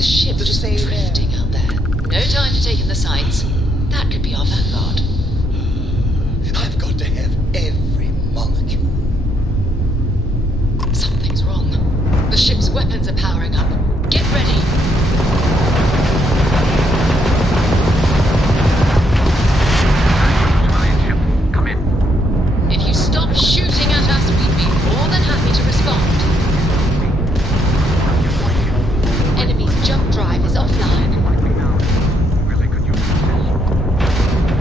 a ship just drifting out there. No time for taking the sights. That could be our vanguard. I've got to have every molecule. Something's wrong. The ship's weapons are powering up. Get ready. Come in. If you stop shooting at us, we'd be more than happy to respond. Enemy's jump drive is offline. Really could use this.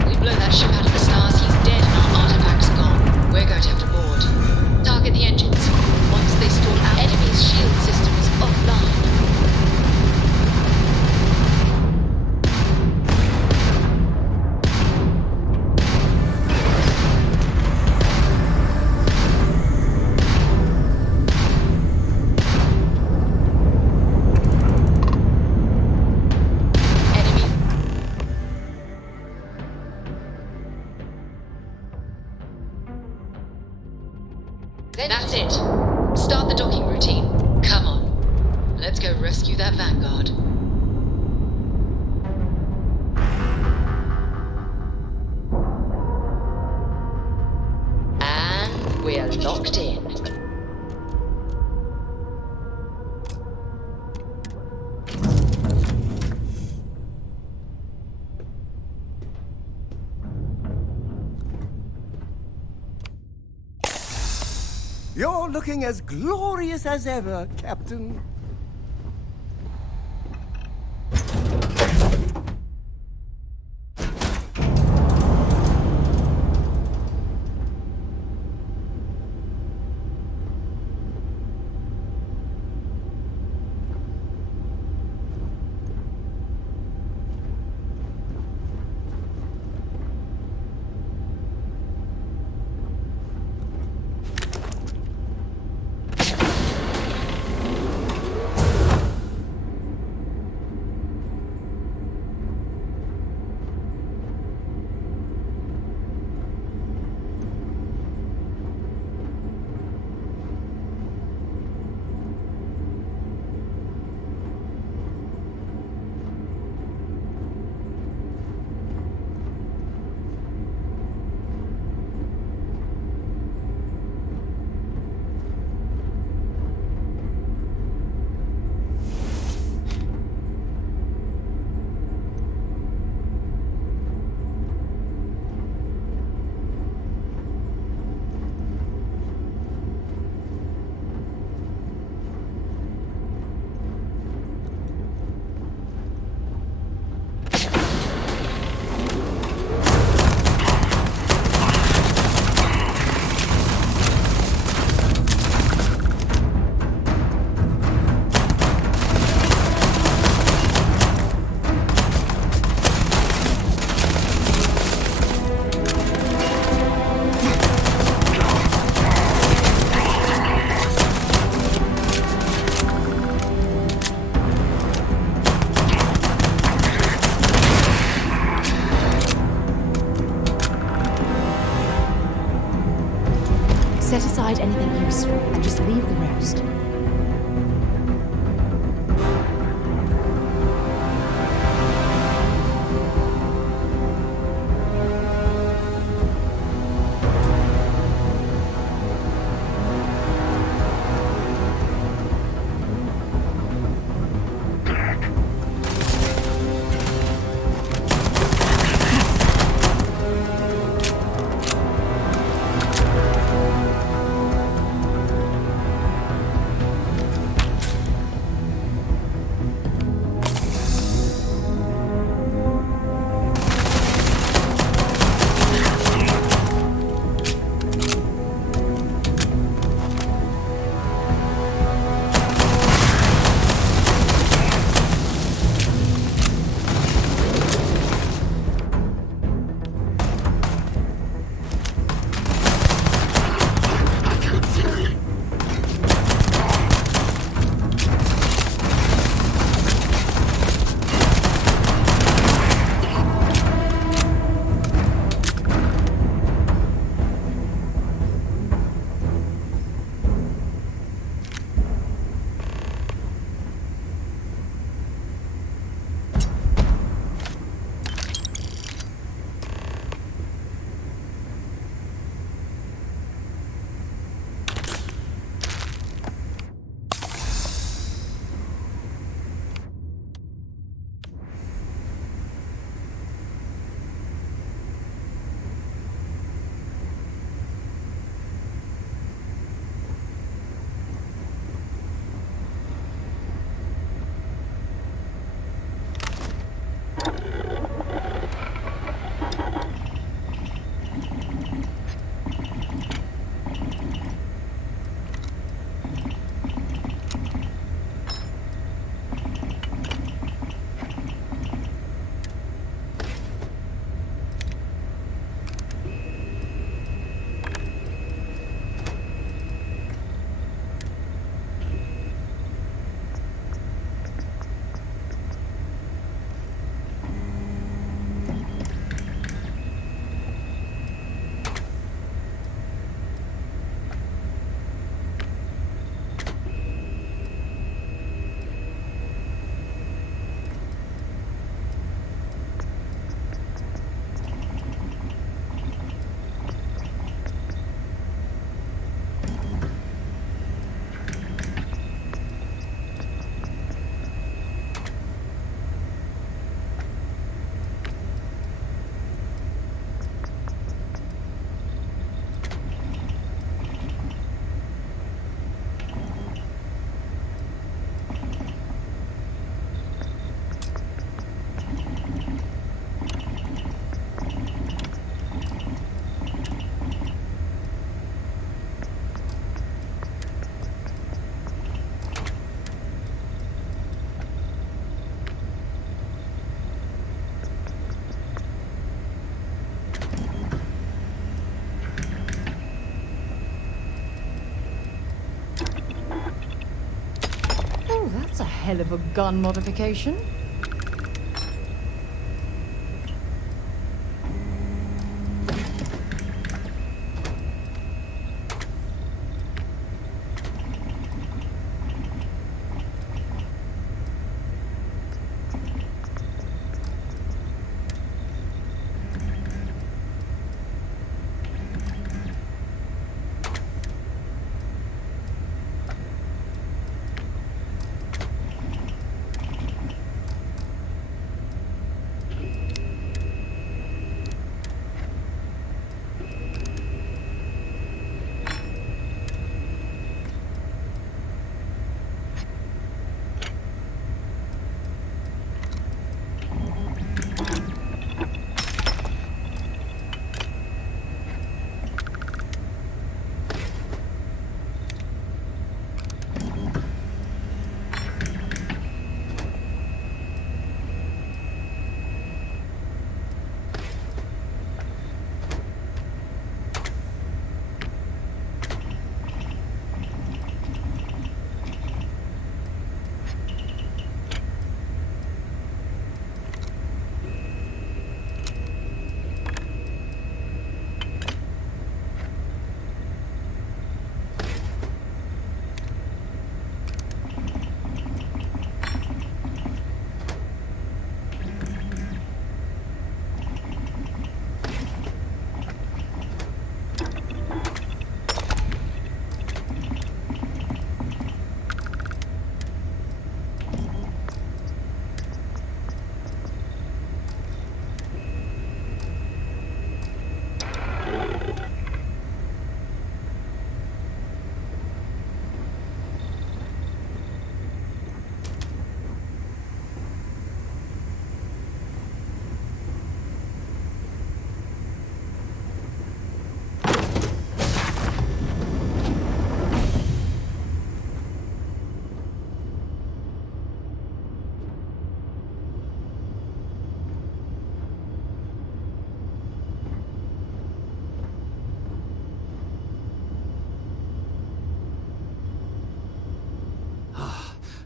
We blow that ship out of the stars, he's dead and our artifacts are gone. We're going to have to board. Target the engines. Once they stall out, enemy's shield system is offline. That's it. Start the docking routine. Come on. Let's go rescue that vanguard. And we're locked in. You're looking as glorious as ever, Captain. Set aside anything useful and just leave the rest. hell of a gun modification.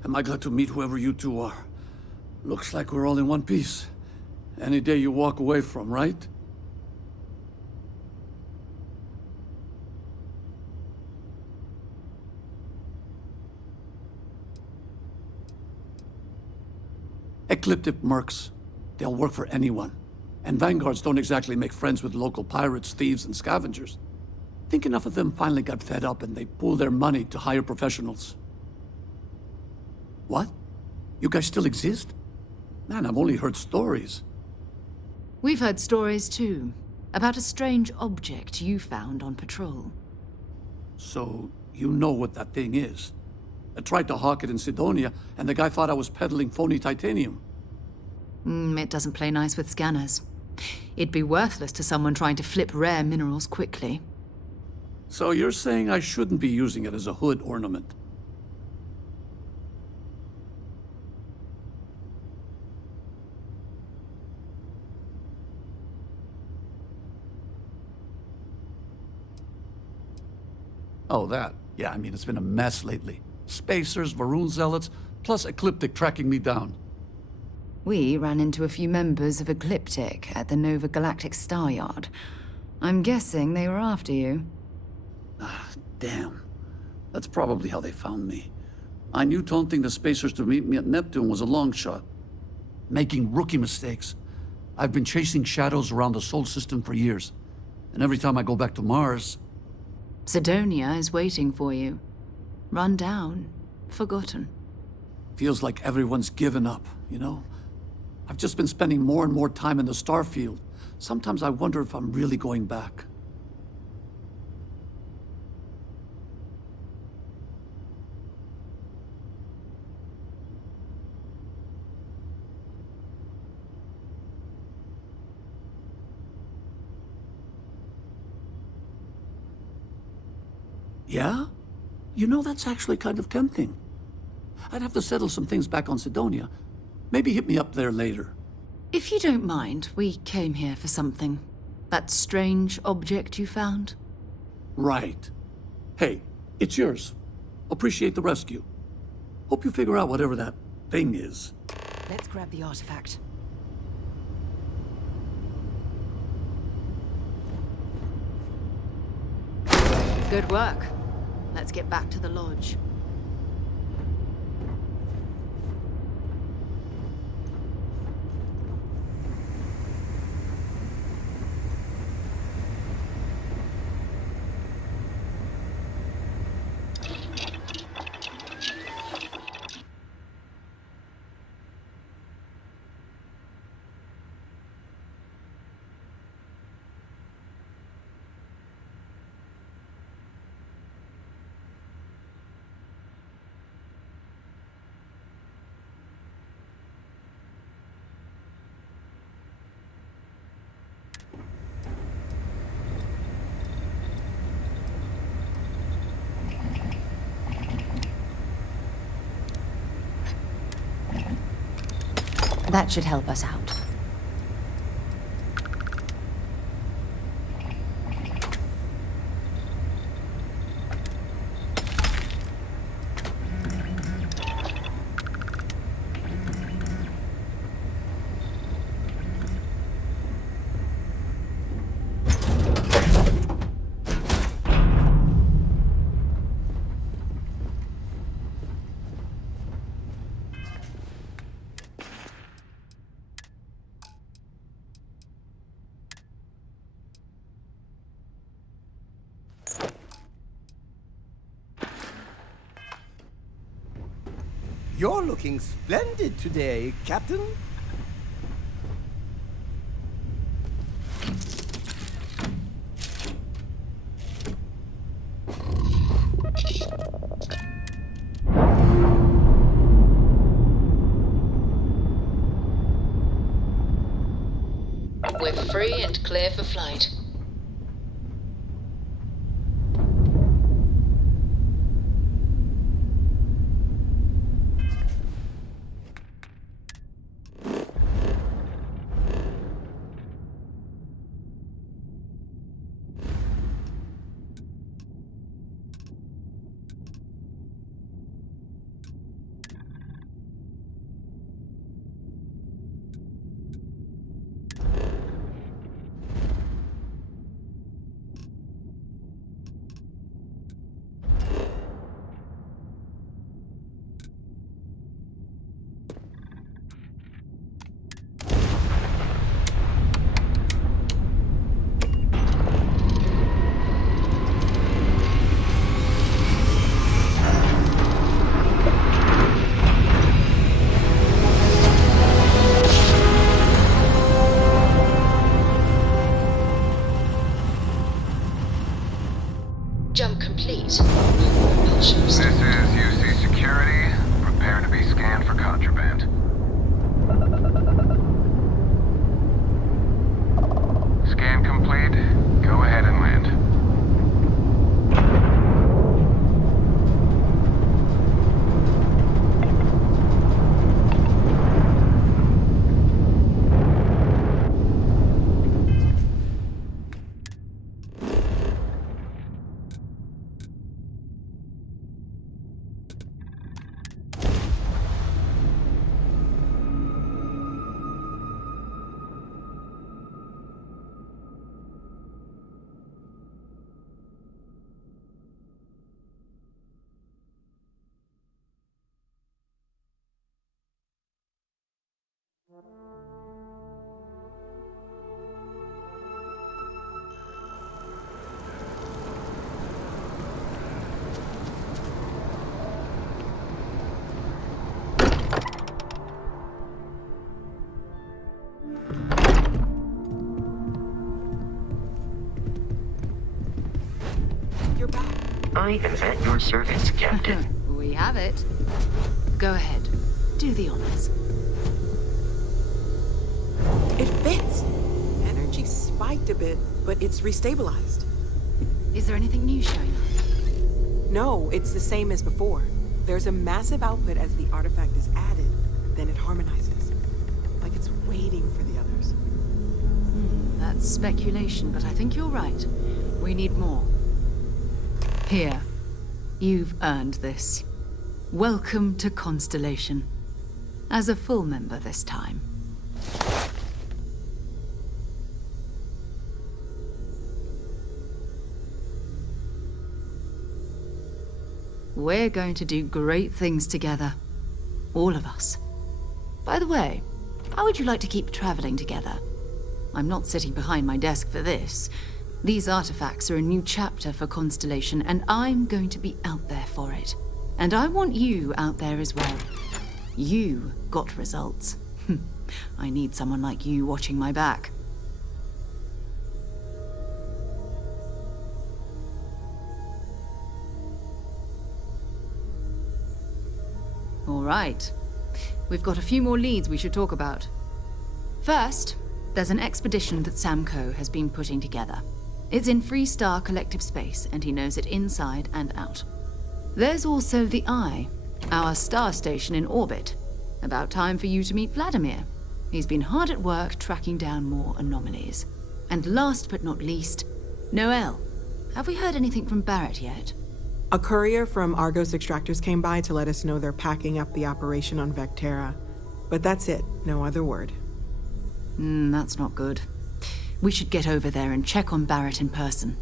Am I glad to meet whoever you two are. Looks like we're all in one piece. Any day you walk away from, right? Ecliptic mercs. They'll work for anyone. And vanguards don't exactly make friends with local pirates, thieves, and scavengers. Think enough of them finally got fed up and they pool their money to hire professionals. What? You guys still exist? Man, I've only heard stories. We've heard stories too, about a strange object you found on patrol. So, you know what that thing is? I tried to hawk it in Sidonia, and the guy thought I was peddling phony titanium. It doesn't play nice with scanners. It'd be worthless to someone trying to flip rare minerals quickly. So you're saying I shouldn't be using it as a hood ornament? Oh, that. Yeah, I mean, it's been a mess lately. Spacers, Varun zealots, plus Ecliptic tracking me down. We ran into a few members of Ecliptic at the Nova Galactic Star Yard. I'm guessing they were after you. Ah, damn. That's probably how they found me. I knew taunting the Spacers to meet me at Neptune was a long shot. Making rookie mistakes. I've been chasing shadows around the Sol system for years. And every time I go back to Mars... Sidonia is waiting for you. Run down. Forgotten. Feels like everyone's given up, you know? I've just been spending more and more time in the Starfield. Sometimes I wonder if I'm really going back. Yeah? You know, that's actually kind of tempting. I'd have to settle some things back on Sidonia. Maybe hit me up there later. If you don't mind, we came here for something. That strange object you found? Right. Hey, it's yours. Appreciate the rescue. Hope you figure out whatever that thing is. Let's grab the artifact. Good work. Let's get back to the lodge. That should help us out. You're looking splendid today, Captain. We're free and clear for flight. Jump complete. Propulsion This stop. is UC Security. Prepare to be scanned for contraband. Scan complete. Go ahead and land. You're back. I am at your service, Captain. We have it. Go ahead. Do the honors. It fits. Energy spiked a bit, but it's restabilized. Is there anything new showing up? No, it's the same as before. There's a massive output as the artifact is added, then it harmonizes. Like it's waiting for the others. That's speculation, but I think you're right. We need more. Here. You've earned this. Welcome to Constellation. As a full member this time. We're going to do great things together. All of us. By the way, how would you like to keep traveling together? I'm not sitting behind my desk for this. These artifacts are a new chapter for Constellation, and I'm going to be out there for it. And I want you out there as well. You got results. I need someone like you watching my back. All right. We've got a few more leads we should talk about. First, there's an expedition that Samco has been putting together. It's in Freestar Collective Space, and he knows it inside and out. There's also the Eye, our star station in orbit. About time for you to meet Vladimir. He's been hard at work tracking down more anomalies. And last but not least, Noel. Have we heard anything from Barrett yet? A courier from Argos Extractors came by to let us know they're packing up the operation on Vectera. But that's it, no other word. That's not good. We should get over there and check on Barrett in person.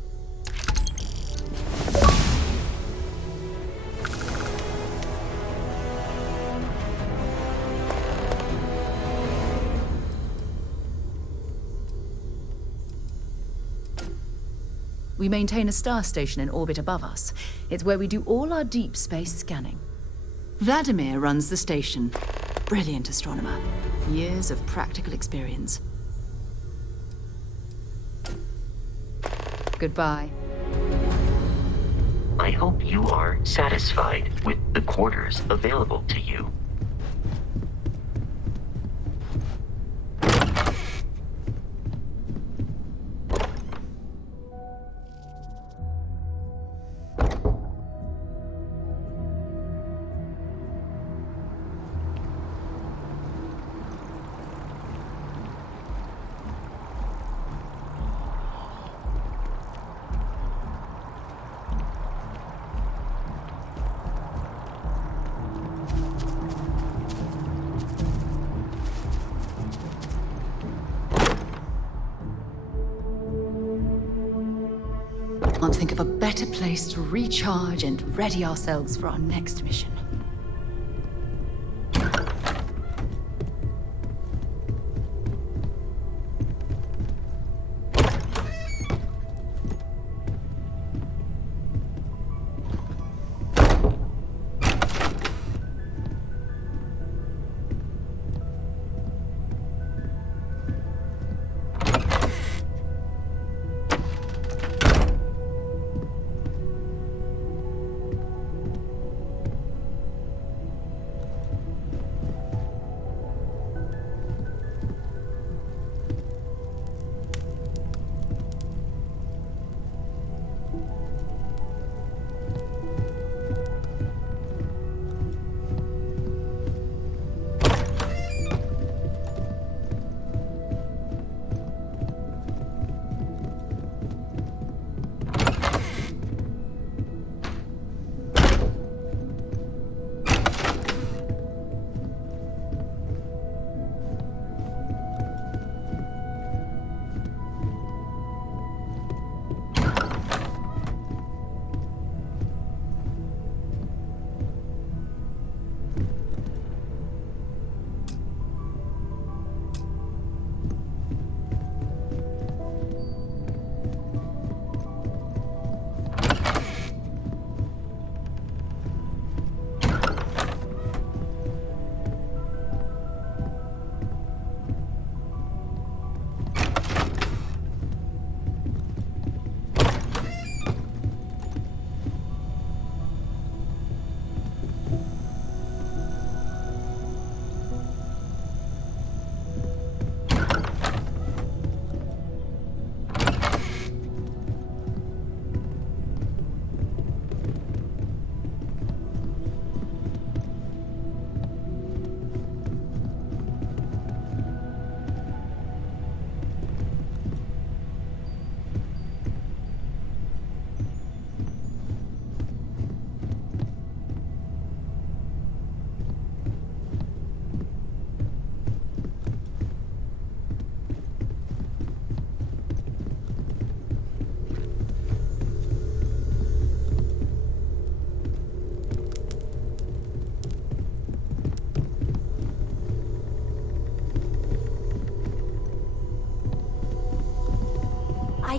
We maintain a star station in orbit above us. It's where we do all our deep space scanning. Vladimir runs the station. Brilliant astronomer. Years of practical experience. Goodbye. I hope you are satisfied with the quarters available to you. Can't think of a better place to recharge and ready ourselves for our next mission.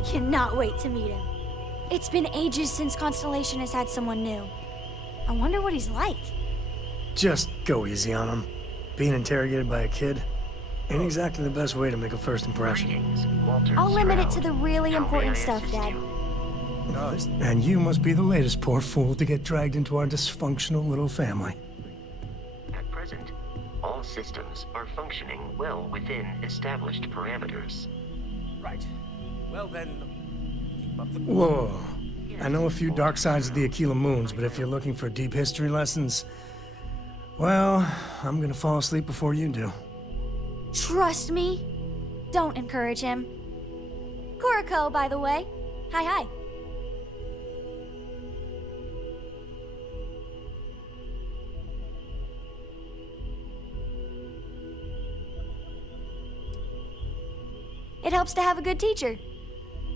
cannot wait to meet him. It's been ages since Constellation has had someone new. I wonder what he's like. Just go easy on him. Being interrogated by a kid ain't exactly the best way to make a first impression. Greetings, Walter I'll limit it to Stroud. the really How may important I stuff, assist Dad. you? And you must be the latest poor fool to get dragged into our dysfunctional little family. At present, all systems are functioning well within established parameters. Right. Well then, keep up the... Whoa. I know a few dark sides of the Akila moons, but if you're looking for deep history lessons, well, I'm gonna fall asleep before you do. Trust me. Don't encourage him. Kuriko, by the way. Hi. It helps to have a good teacher.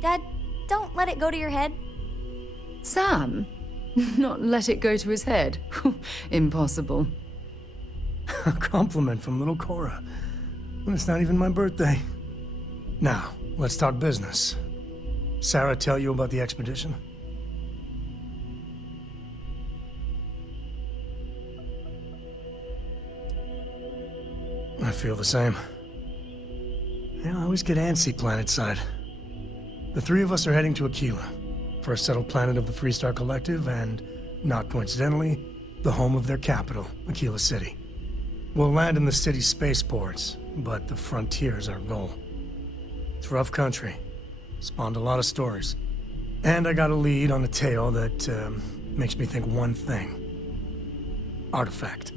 Dad, don't let it go to your head. Sam? Not let it go to his head? Impossible. A compliment from little Cora. When it's not even my birthday. Now, let's talk business. Sarah tell you about the expedition? I feel the same. I always get antsy planet-side. The three of us are heading to Akila, for a settled planet of the Freestar Collective and, not coincidentally, the home of their capital, Akila City. We'll land in the city's spaceports, but the frontier's our goal. It's rough country. Spawned a lot of stories. And I got a lead on a tale that makes me think one thing. Artifact.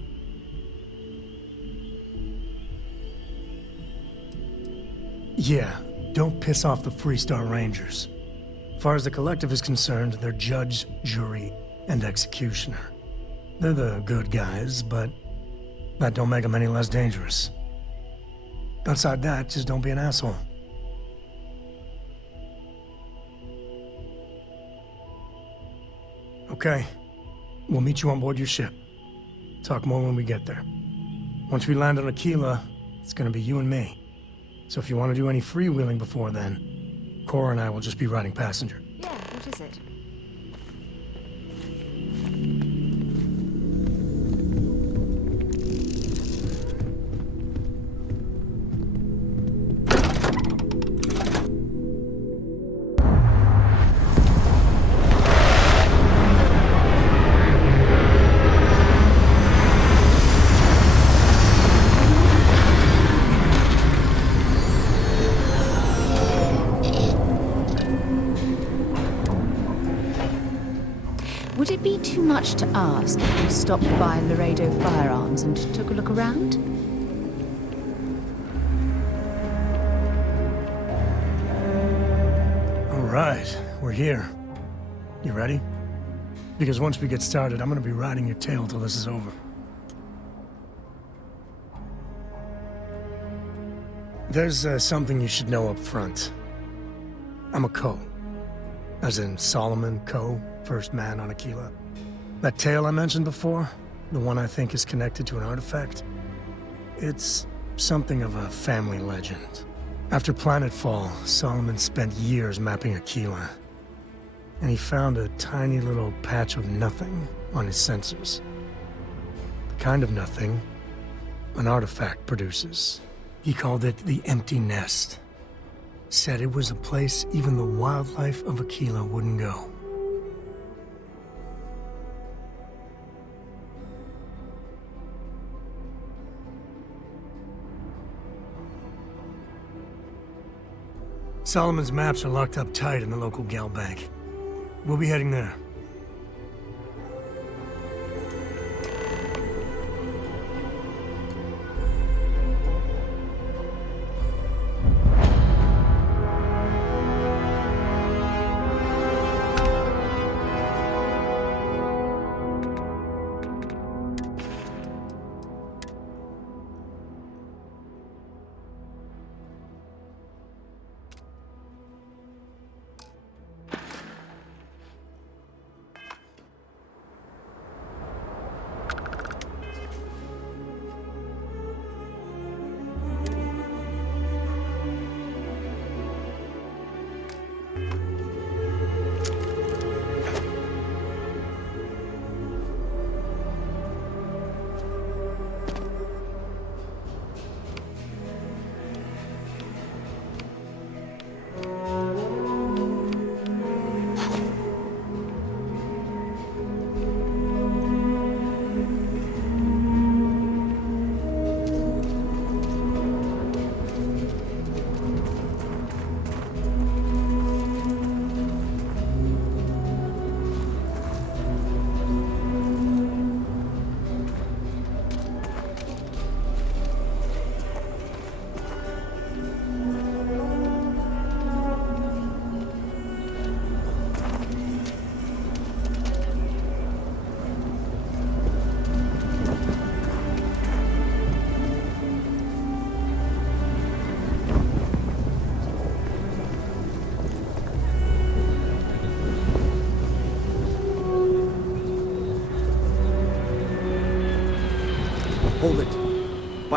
Yeah, don't piss off the Freestar Rangers. As far as the Collective is concerned, they're judge, jury, and executioner. They're the good guys, but that don't make them any less dangerous. Outside that, just don't be an asshole. Okay, we'll meet you on board your ship. Talk more when we get there. Once we land on Akila, it's gonna be you and me. So if you want to do any freewheeling before then, Cora and I will just be riding passenger. Yeah, what is it? Would it be too much to ask if you stopped by Laredo Firearms and took a look around? All right, we're here. You ready? Because once we get started, I'm gonna be riding your tail till this is over. There's something you should know up front. I'm a Co. As in Solomon Co., first man on Akila. That tale I mentioned before, the one I think is connected to an artifact, it's something of a family legend. After planetfall, Solomon spent years mapping Akila, and he found a tiny little patch of nothing on his sensors. The kind of nothing an artifact produces. He called it the Empty Nest. Said it was a place even the wildlife of Akila wouldn't go. Solomon's maps are locked up tight in the local gal bank. We'll be heading there.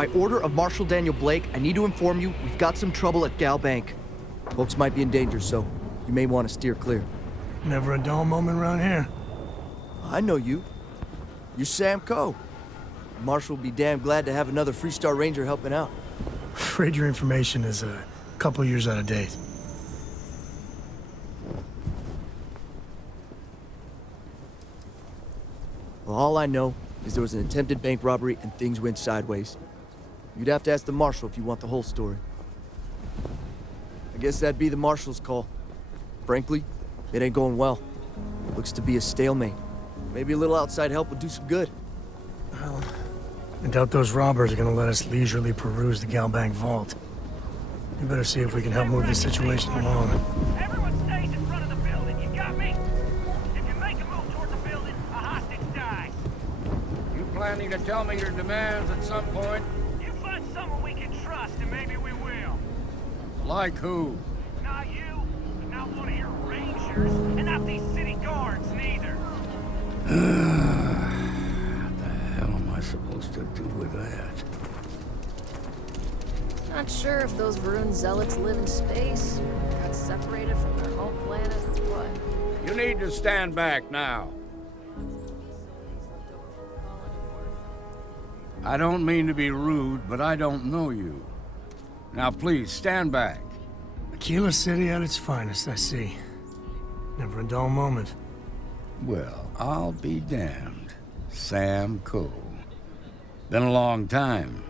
By order of Marshal Daniel Blake, I need to inform you we've got some trouble at Gal Bank. Folks might be in danger, so you may want to steer clear. Never a dull moment around here. I know you. You're Sam Coe. Marshal will be damn glad to have another Freestar Ranger helping out. Afraid your information is a couple years out of date. Well, all I know is there was an attempted bank robbery and things went sideways. You'd have to ask the Marshal if you want the whole story. I guess that'd be the Marshal's call. Frankly, it ain't going well. Looks to be a stalemate. Maybe a little outside help would do some good. Well, I doubt those robbers are gonna let us leisurely peruse the Gal Bank vault. We better see if we can help move this situation along. Everyone stays in front of the building, you got me? If you make a move towards the building, a hostage dies. You planning to tell me your demands at some point? You find someone we can trust, and maybe we will. Like who? Not you, not one of your rangers, and not these city guards, neither. What the hell am I supposed to do with that? Not sure if those Varun zealots live in space, got separated from their home planet, or what. You need to stand back now. I don't mean to be rude, but I don't know you. Now please, stand back. Akila City at its finest, I see. Never a dull moment. Well, I'll be damned. Sam Coe. Been a long time.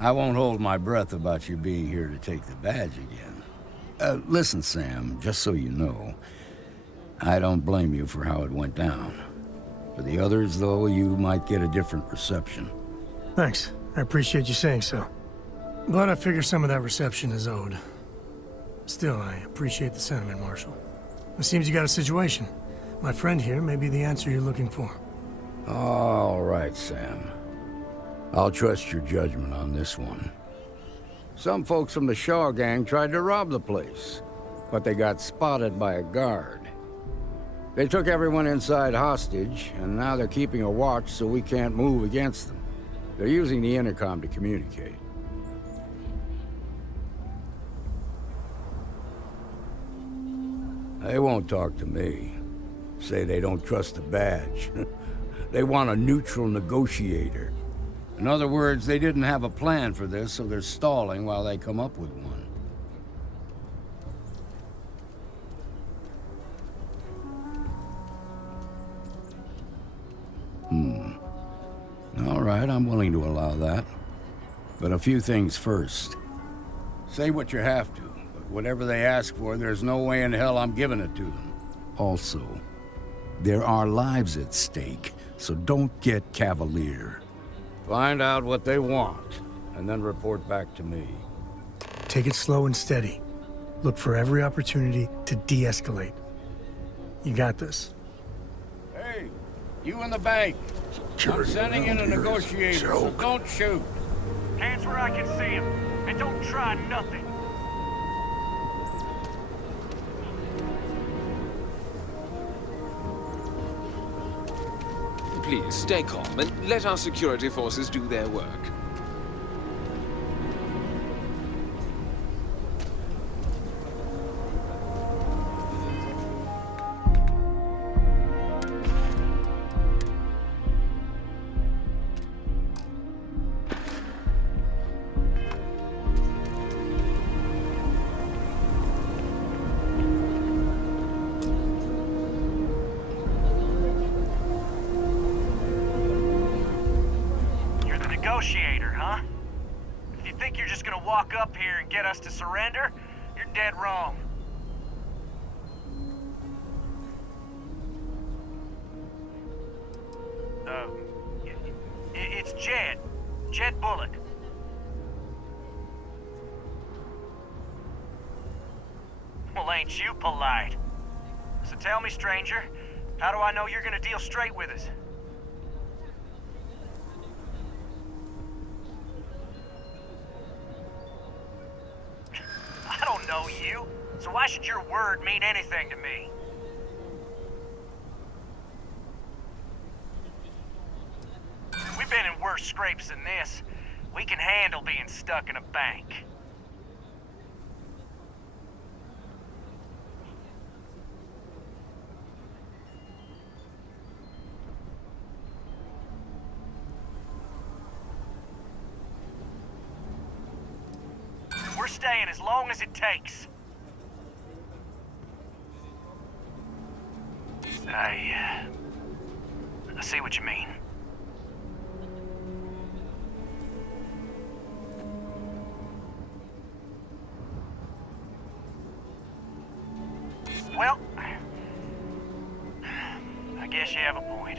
I won't hold my breath about you being here to take the badge again. Listen, Sam, just so you know, I don't blame you for how it went down. For the others, though, you might get a different reception. Thanks. I appreciate you saying so. But I figure some of that reception is owed. Still, I appreciate the sentiment, Marshal. It seems you got a situation. My friend here may be the answer you're looking for. All right, Sam. I'll trust your judgment on this one. Some folks from the Shaw gang tried to rob the place, but they got spotted by a guard. They took everyone inside hostage, and now they're keeping a watch so we can't move against them. They're using the intercom to communicate. They won't talk to me. Say they don't trust the badge. They want a neutral negotiator. In other words, they didn't have a plan for this, so they're stalling while they come up with one. All right, I'm willing to allow that. But a few things first. Say what you have to, but whatever they ask for, there's no way in hell I'm giving it to them. Also, there are lives at stake, so don't get cavalier. Find out what they want, and then report back to me. Take it slow and steady. Look for every opportunity to de-escalate. You got this. Hey, you in the bank. I'm sending in a negotiator, so don't shoot. Hands where I can see him, and don't try nothing. Please, stay calm and let our security forces do their work. Negotiator, huh? If you think you're just gonna walk up here and get us to surrender, you're dead wrong. It's Jed. Jed Bullock. Well, ain't you polite? So tell me, stranger, how do I know you're gonna deal straight with us? I don't know you, so why should your word mean anything to me? We've been in worse scrapes than this. We can handle being stuck in a bank. We're staying as long as it takes. I see what you mean. Well, I guess you have a point.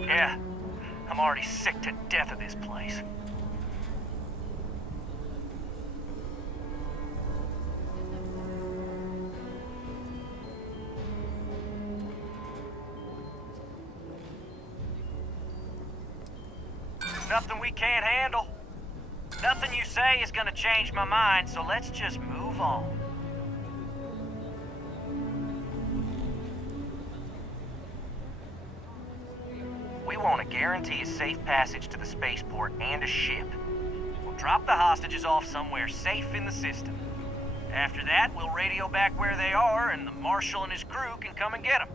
Yeah, I'm already sick to death of this place. Nothing we can't handle. Nothing you say is gonna change my mind, so let's just move on. We want to guarantee a safe passage to the spaceport and a ship. We'll drop the hostages off somewhere safe in the system. After that, we'll radio back where they are, and the Marshal and his crew can come and get them.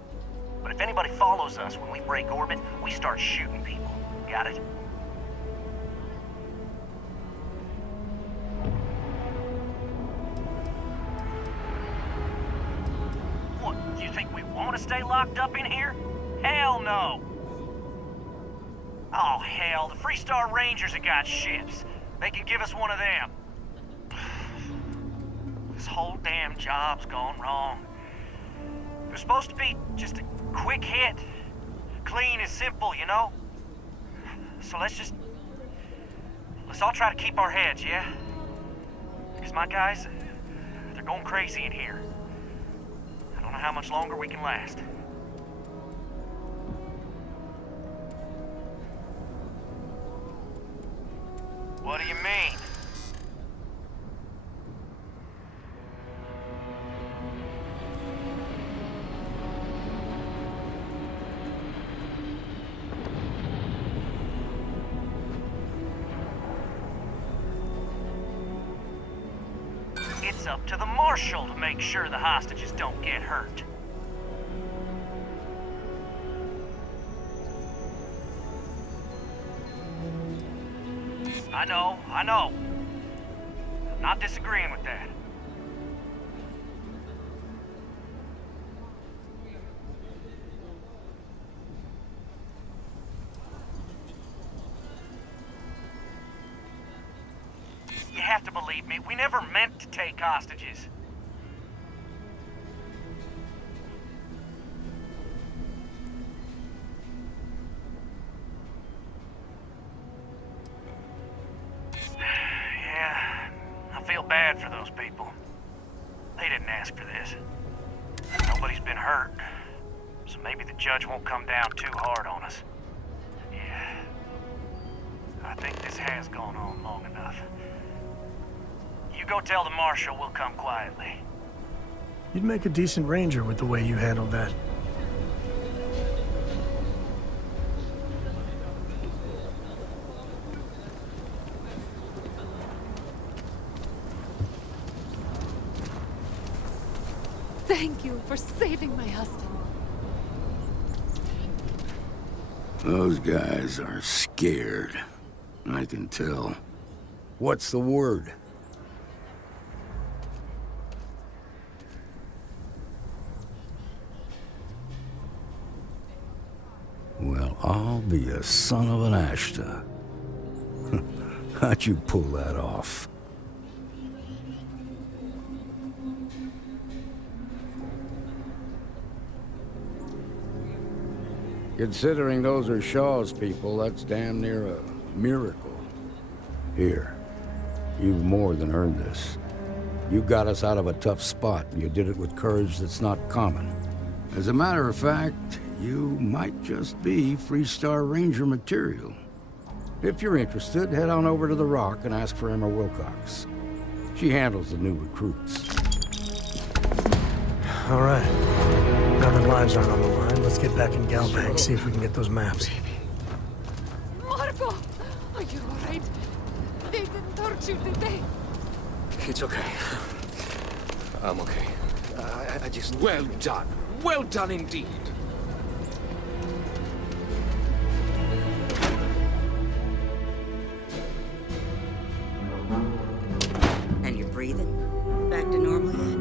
But if anybody follows us when we break orbit, we start shooting people. Got it? What, you think we want to stay locked up in here? Hell no! Oh, hell, the Freestar Rangers have got ships. They can give us one of them. This whole damn job's gone wrong. It was supposed to be just a quick hit. Clean and simple, you know? So let's all try to keep our heads, yeah? Because my guys, they're going crazy in here. I don't know how much longer we can last. What do you mean? It's up to the Marshal to make sure the hostages don't get hurt. I know. I'm not disagreeing with that. You have to believe me, we never meant to take hostages. Bad for those people. They didn't ask for this. Nobody's been hurt, so maybe the judge won't come down too hard on us. Yeah, I think this has gone on long enough. You go tell the Marshal we'll come quietly. You'd make a decent ranger with the way you handled that. Thank you for saving my husband. Those guys are scared. I can tell. What's the word? Well, I'll be a son of an Ashta. How'd you pull that off? Considering those are Shaw's people, that's damn near a miracle. Here, you've more than earned this. You got us out of a tough spot, and you did it with courage that's not common. As a matter of fact, you might just be Freestar Ranger material. If you're interested, head on over to the Rock and ask for Emma Wilcox. She handles the new recruits. All right. Now their lives aren't on the line, let's get back in Galbank, see if we can get those maps. Marco! Are you alright? They didn't hurt you, did they? It's okay. I'm okay. I just... Well done. Well done indeed. And you're breathing? Back to normal yet?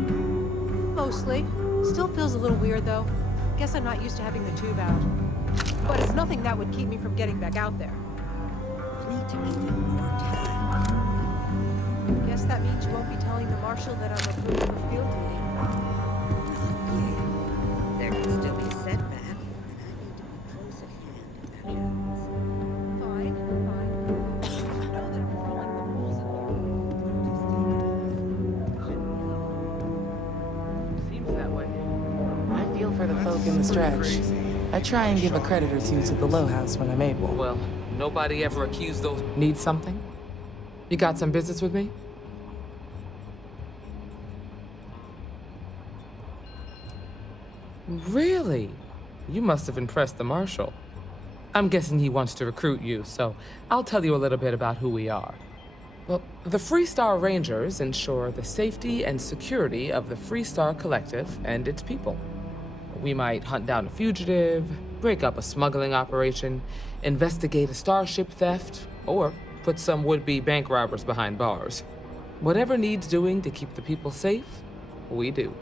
Mostly. Still feels a little weird, though. Guess I'm not used to having the tube out. But it's nothing that would keep me from getting back out there. We need to give you more time. Guess that means you won't be telling the Marshal that I'm approved for field duty. Not yet. There can still be a setback, and I need to be close at hand if that happens. Fine, fine. I know that I'm following the rules and... Seems that way. I feel for the folk in the stretch. I try and give a credit or two to the Low House when I'm able. Well, nobody ever accused those... Need something? You got some business with me? Really? You must have impressed the Marshal. I'm guessing he wants to recruit you, so I'll tell you a little bit about who we are. Well, the Freestar Rangers ensure the safety and security of the Freestar Collective and its people. We might hunt down a fugitive, break up a smuggling operation, investigate a starship theft, or put some would-be bank robbers behind bars. Whatever needs doing to keep the people safe, we do.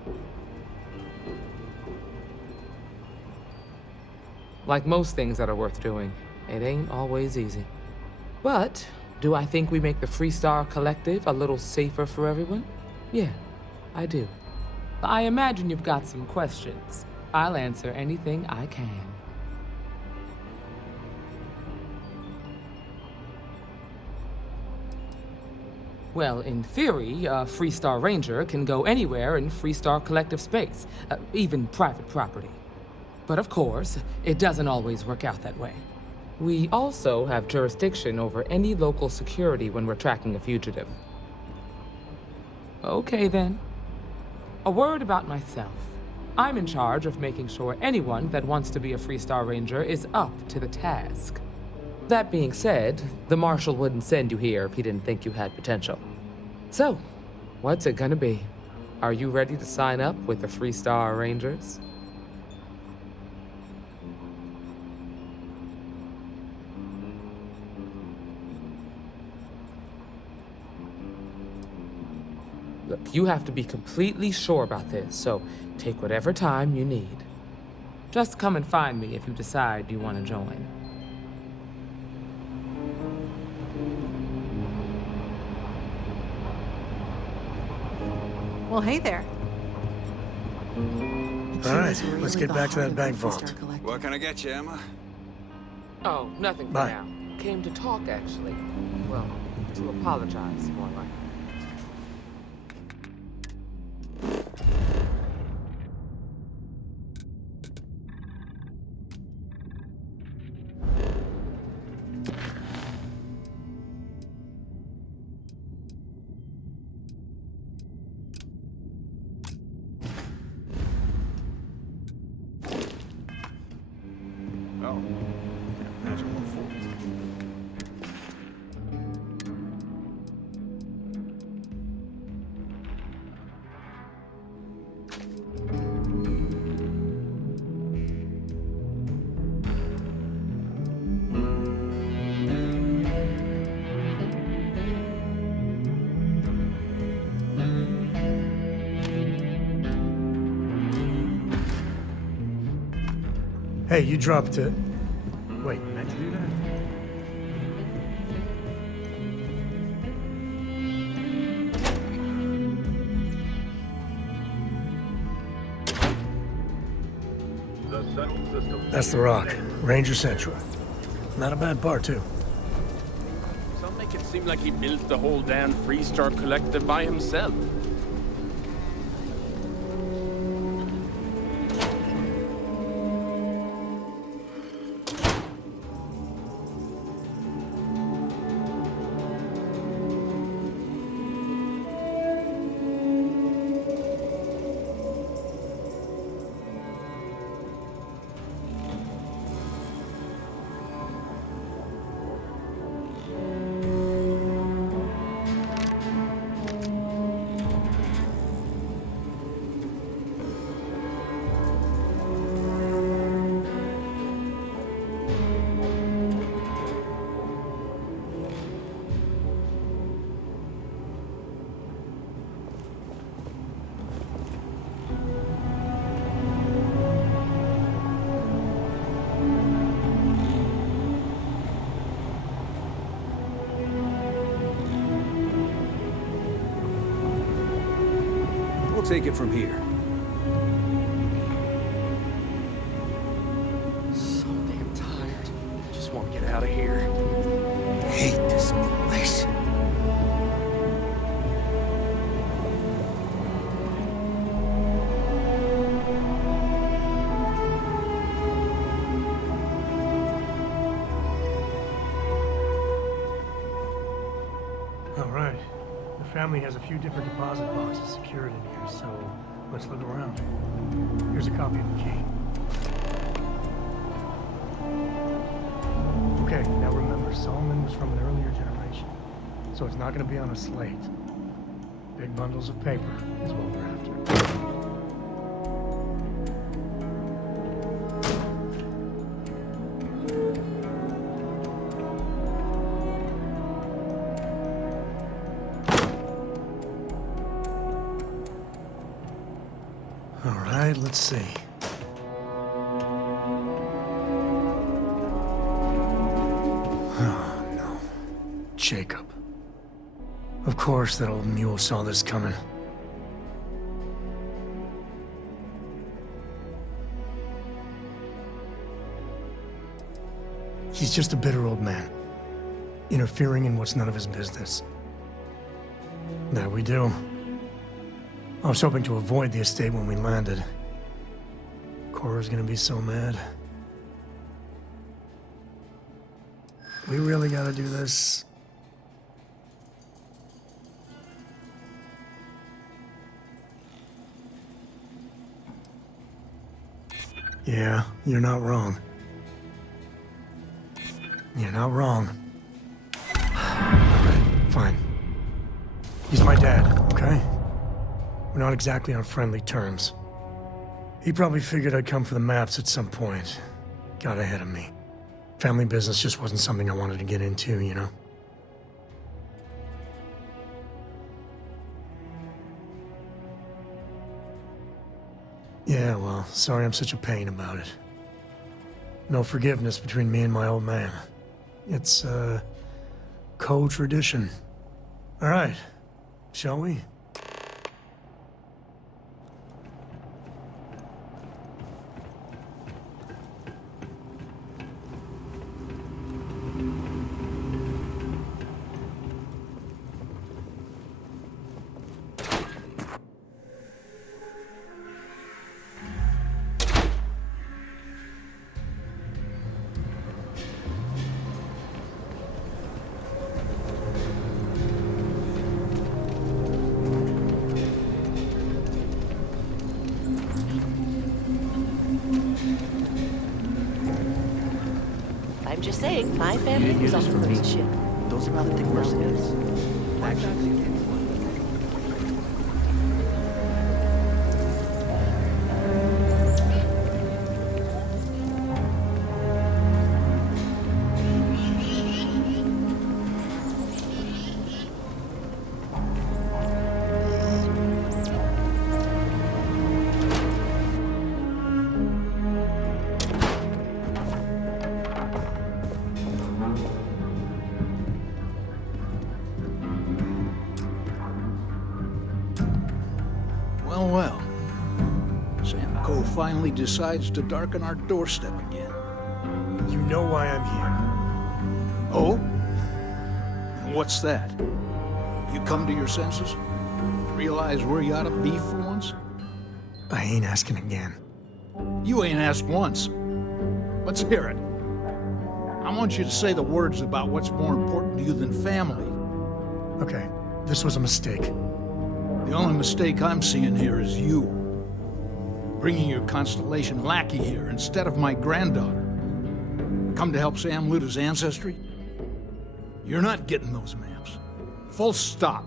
Like most things that are worth doing, it ain't always easy. But do I think we make the Freestar Collective a little safer for everyone? Yeah, I do. I imagine you've got some questions. I'll answer anything I can. Well, in theory, a Freestar Ranger can go anywhere in Freestar Collective space, even private property. But of course, it doesn't always work out that way. We also have jurisdiction over any local security when we're tracking a fugitive. Okay then. A word about myself. I'm in charge of making sure anyone that wants to be a Freestar Ranger is up to the task. That being said, the Marshal wouldn't send you here if he didn't think you had potential. So, what's it gonna be? Are you ready to sign up with the Freestar Rangers? Look, you have to be completely sure about this, so take whatever time you need. Just come and find me if you decide you want to join. Well, hey there. All right, let's get back to that bank vault. What can I get you, Emma? Oh, nothing for Bye. now. Came to talk, actually. Well, to apologize, more like. Oh. Imagine what for. Hey, you dropped it. Wait, meant to do that? That's the Rock, Ranger Central. Not a bad bar, too. Some make it seem like he built the whole damn Freestar Collective by himself. take it from here. So damn tired. I just want to get out of here. Hate this place. All right. The family has a few different deposit boxes secured in here, so let's look around. Here's a copy of the key. Okay, now remember, Solomon was from an earlier generation, so it's not going to be on a slate. Big bundles of paper is what we're after. All right, let's see. Oh, no. Jacob. Of course that old mule saw this coming. He's just a bitter old man, interfering in what's none of his business. That we do. I was hoping to avoid the estate when we landed. Cora's gonna be so mad. We really gotta do this. Yeah, you're not wrong. You're not wrong. Alright, fine. He's my dad, okay? We're not exactly on friendly terms. He probably figured I'd come for the maps at some point. Got ahead of me. Family business just wasn't something I wanted to get into, you know? Yeah, well, sorry I'm such a pain about it. No forgiveness between me and my old man. It's, co-tradition. All right, shall we? I'm just saying, my family was on the first ship. Those are rather thick mercenaries. Actually, Well. Sam Coe finally decides to darken our doorstep again. You know why I'm here. Oh? And what's that? You come to your senses? Realize where you ought to be for once? I ain't asking again. You ain't asked once. Let's hear it. I want you to say the words about what's more important to you than family. Okay, this was a mistake. The only mistake I'm seeing here is you. Bringing your Constellation lackey here instead of my granddaughter. Come to help Sam loot his ancestry? You're not getting those maps. Full stop.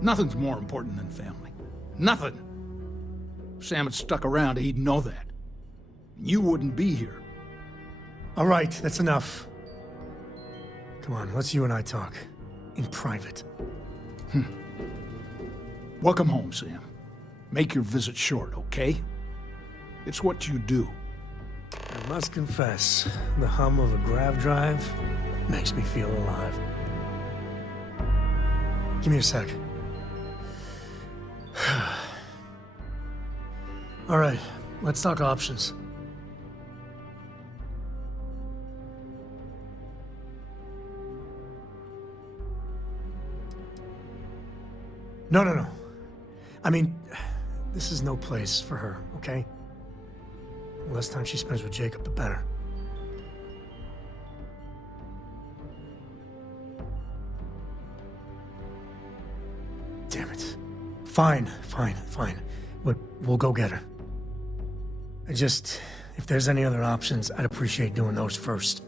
Nothing's more important than family. Nothing. If Sam had stuck around, he'd know that. You wouldn't be here. All right, that's enough. Come on, let's you and I talk. In private. Welcome home, Sam. Make your visit short, okay? It's what you do. I must confess, the hum of a grav drive makes me feel alive. Give me a sec. All right, let's talk options. No. I mean, this is no place for her, okay? The less time she spends with Jacob, the better. Damn it. Fine. We'll go get her. If there's any other options, I'd appreciate doing those first.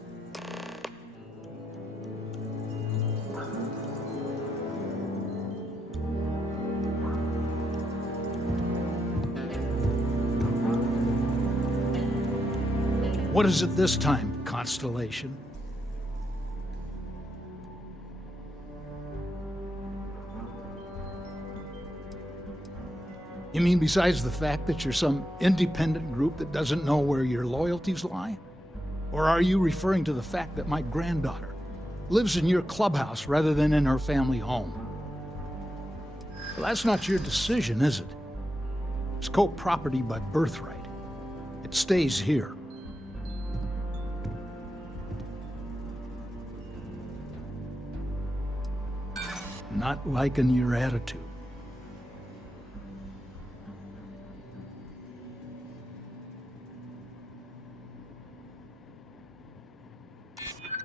What is it this time, Constellation? You mean besides the fact that you're some independent group that doesn't know where your loyalties lie? Or are you referring to the fact that my granddaughter lives in your clubhouse rather than in her family home? Well, that's not your decision, is it? It's co-property by birthright. It stays here. Not liking your attitude.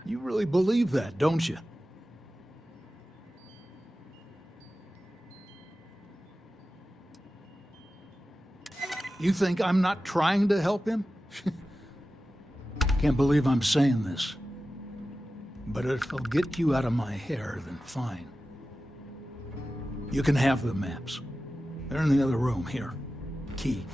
You really believe that, don't you? You think I'm not trying to help him? Can't believe I'm saying this. But if it'll get you out of my hair, then fine. You can have the maps. They're in the other room, here. Key.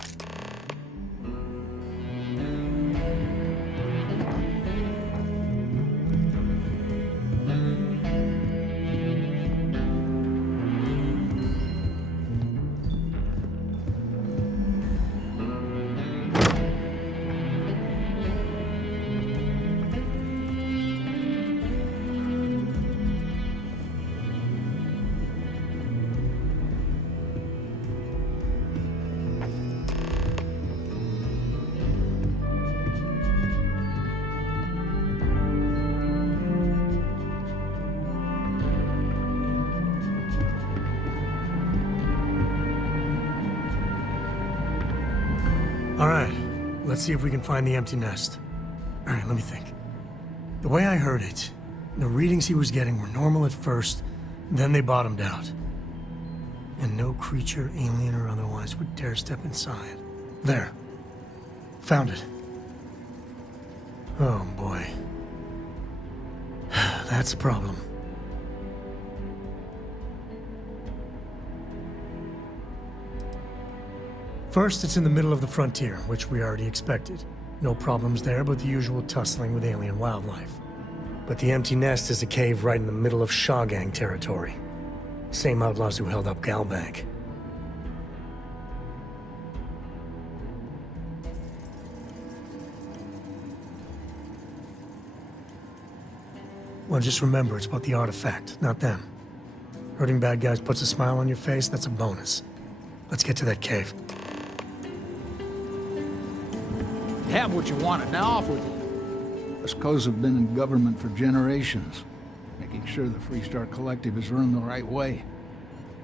All right, let's see if we can find the empty nest. All right, let me think. The way I heard it, the readings he was getting were normal at first, then they bottomed out. And no creature, alien or otherwise, would dare step inside. There. Found it. Oh, boy. That's a problem. First, it's in the middle of the frontier, which we already expected. No problems there, but the usual tussling with alien wildlife. But the empty nest is a cave right in the middle of Shawgang territory. Same outlaws who held up Galbank. Well, just remember, it's about the artifact, not them. Hurting bad guys puts a smile on your face, that's a bonus. Let's get to that cave. You have what you wanted, now off with you. Us Co's have been in government for generations, making sure the Freestar Collective is run the right way.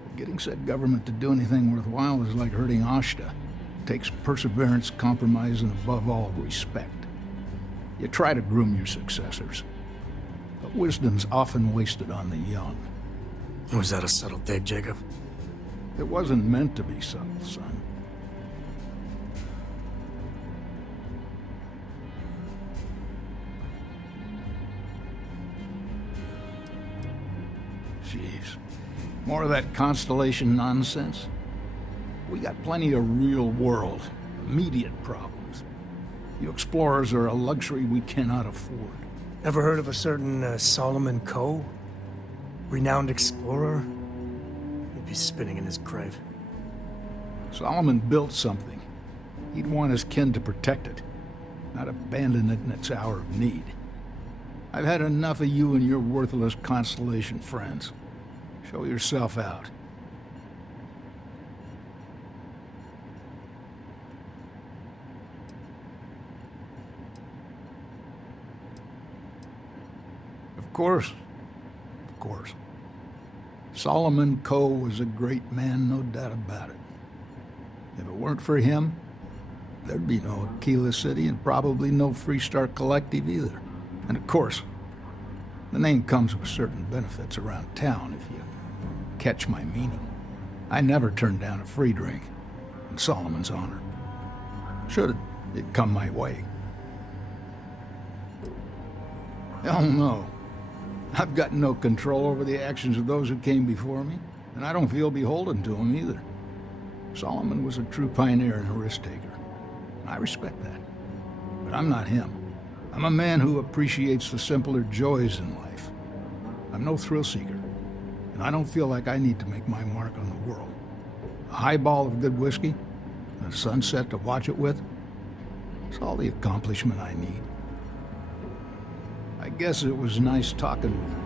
But getting said government to do anything worthwhile is like hurting Ashta. It takes perseverance, compromise, and above all, respect. You try to groom your successors, but wisdom's often wasted on the young. Was that a subtle dig, Jacob? It wasn't meant to be subtle, son. Jeez. More of that Constellation nonsense? We got plenty of real-world, immediate problems. You explorers are a luxury we cannot afford. Ever heard of a certain Solomon Coe? Renowned explorer? he'd be spinning in his grave. Solomon built something. He'd want his kin to protect it, not abandon it in its hour of need. I've had enough of you and your worthless Constellation friends. Show yourself out. Of course. Solomon Coe was a great man, no doubt about it. If it weren't for him, there'd be no Akila City and probably no Freestar Collective either. And of course, the name comes with certain benefits around town, if you catch my meaning. I never turned down a free drink in Solomon's honor. Should it come my way. Hell no. I've got no control over the actions of those who came before me, and I don't feel beholden to them either. Solomon was a true pioneer and a risk-taker. I respect that. But I'm not him. I'm a man who appreciates the simpler joys in life. I'm no thrill-seeker, and I don't feel like I need to make my mark on the world. A highball of good whiskey, and a sunset to watch it with, it's all the accomplishment I need. I guess it was nice talking with you.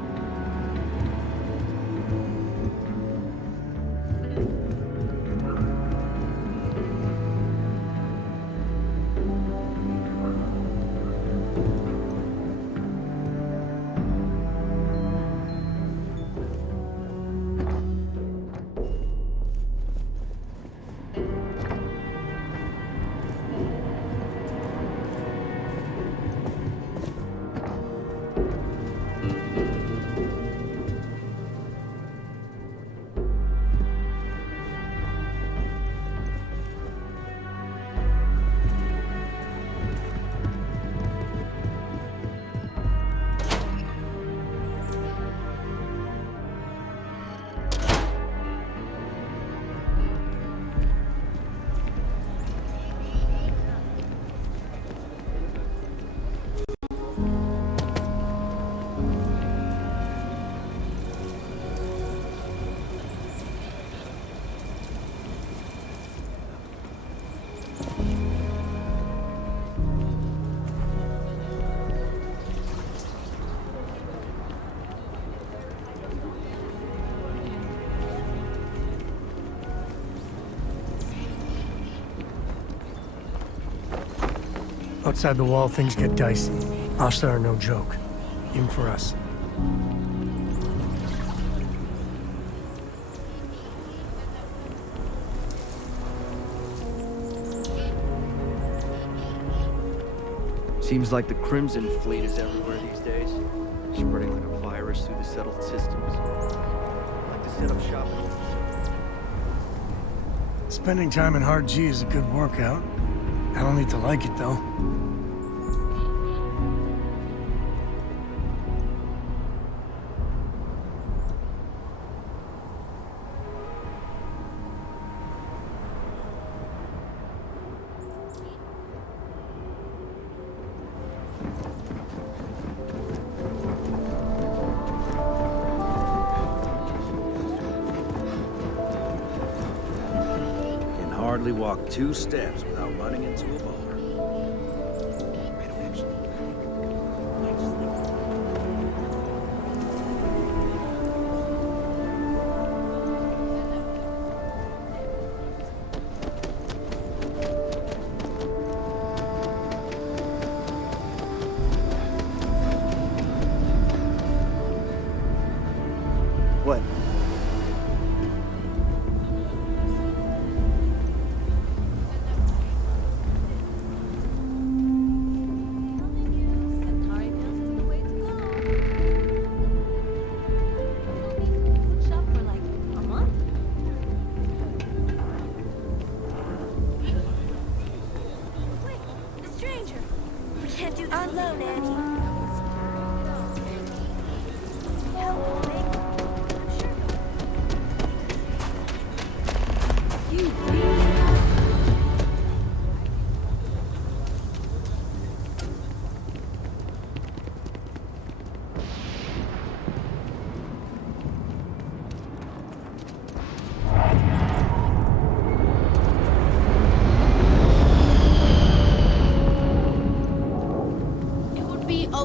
Outside the wall, things get dicey. Ashta are no joke. Even for us. Seems like the Crimson Fleet is everywhere these days. Spreading like a virus through the settled systems. Like to set up shop. Spending time in Hard G is a good workout. I don't need to like it, though. Can hardly walk 2 steps without running into a bar. What?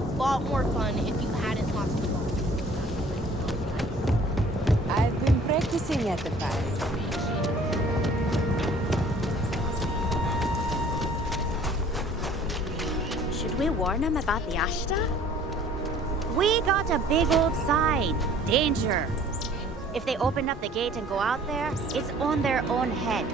lot more fun if you hadn't lost the ball. I've been practicing at the fire. Should we warn them about the Ashta? We got a big old sign. Danger. If they open up the gate and go out there, it's on their own head.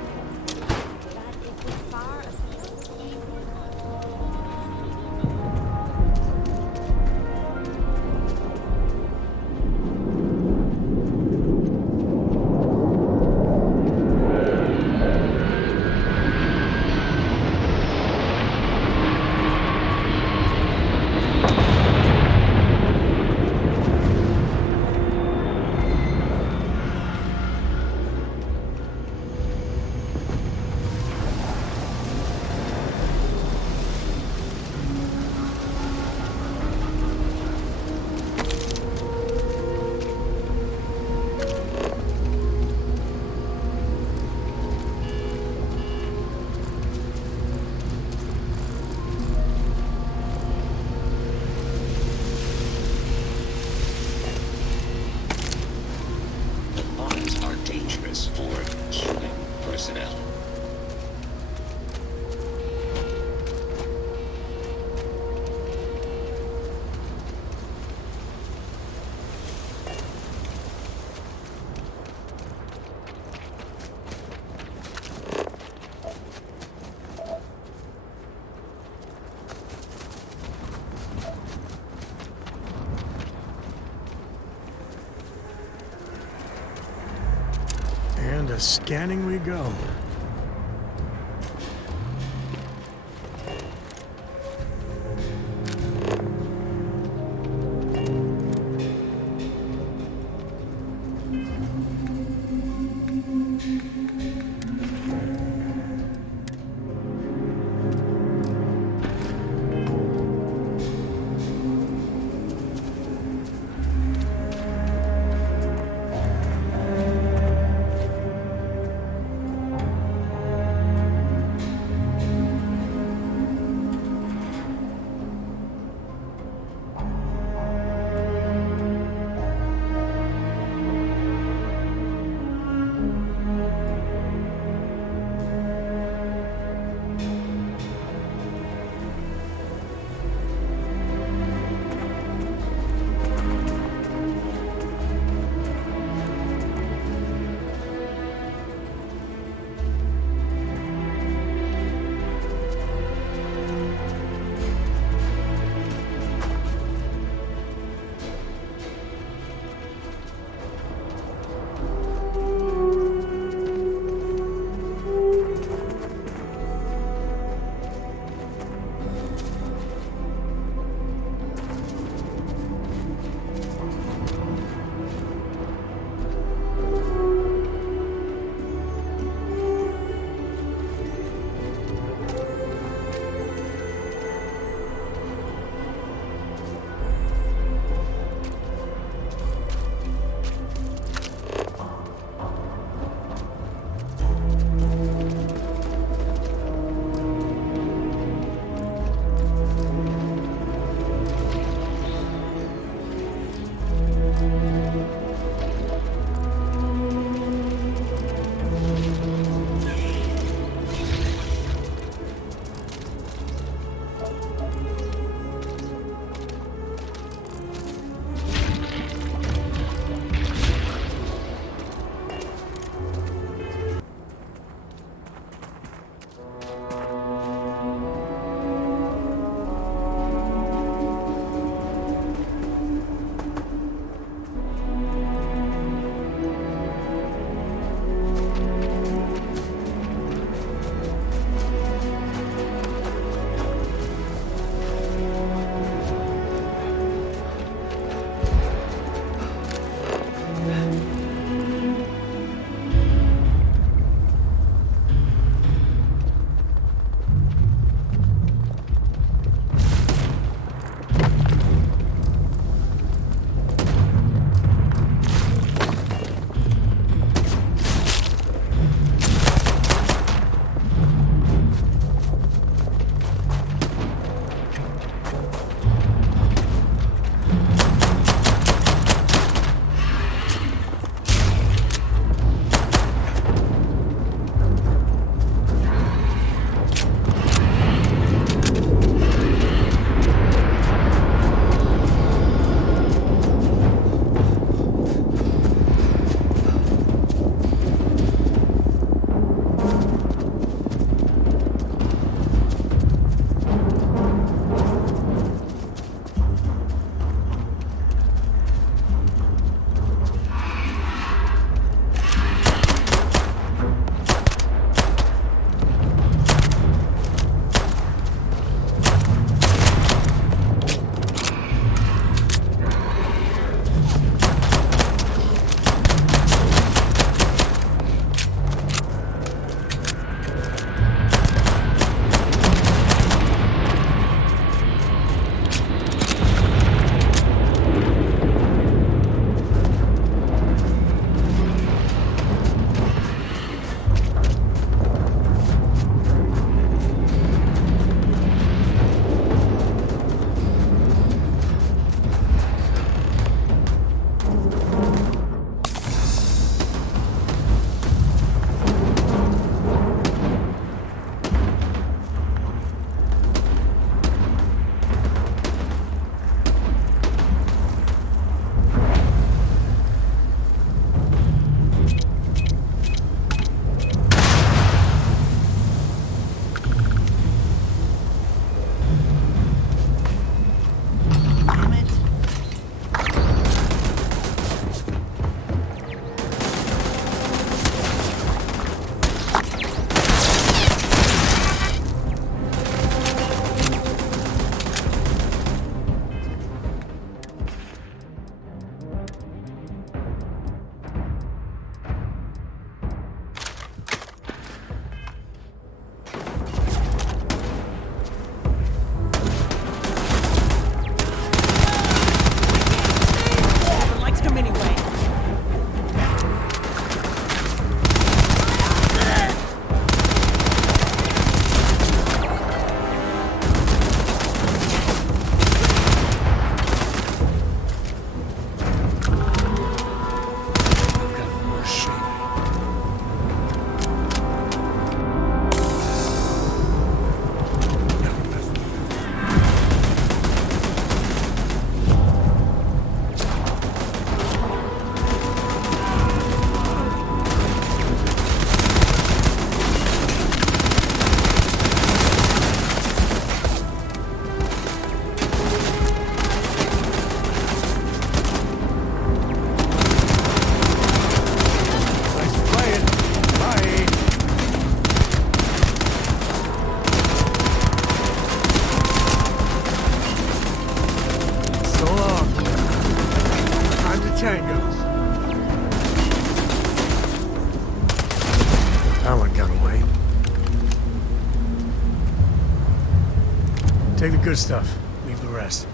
And scanning we go. Take the good stuff. Leave the rest.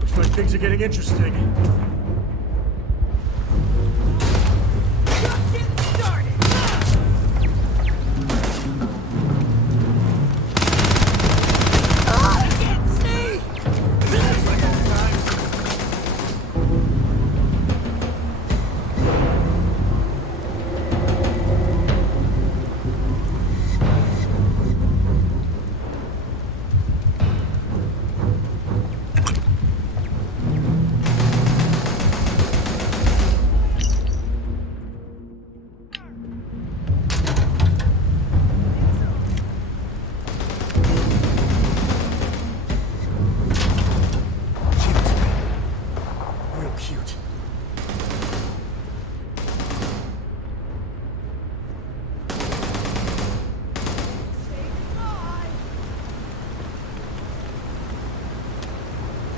Looks like things are getting interesting.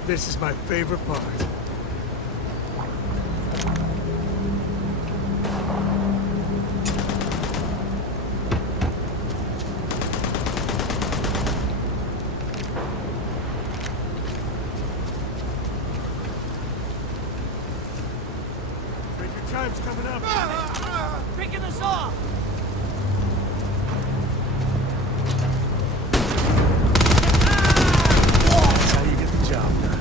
This is my favorite part. Take your time's coming up. Picking us off! That's how you get the job done.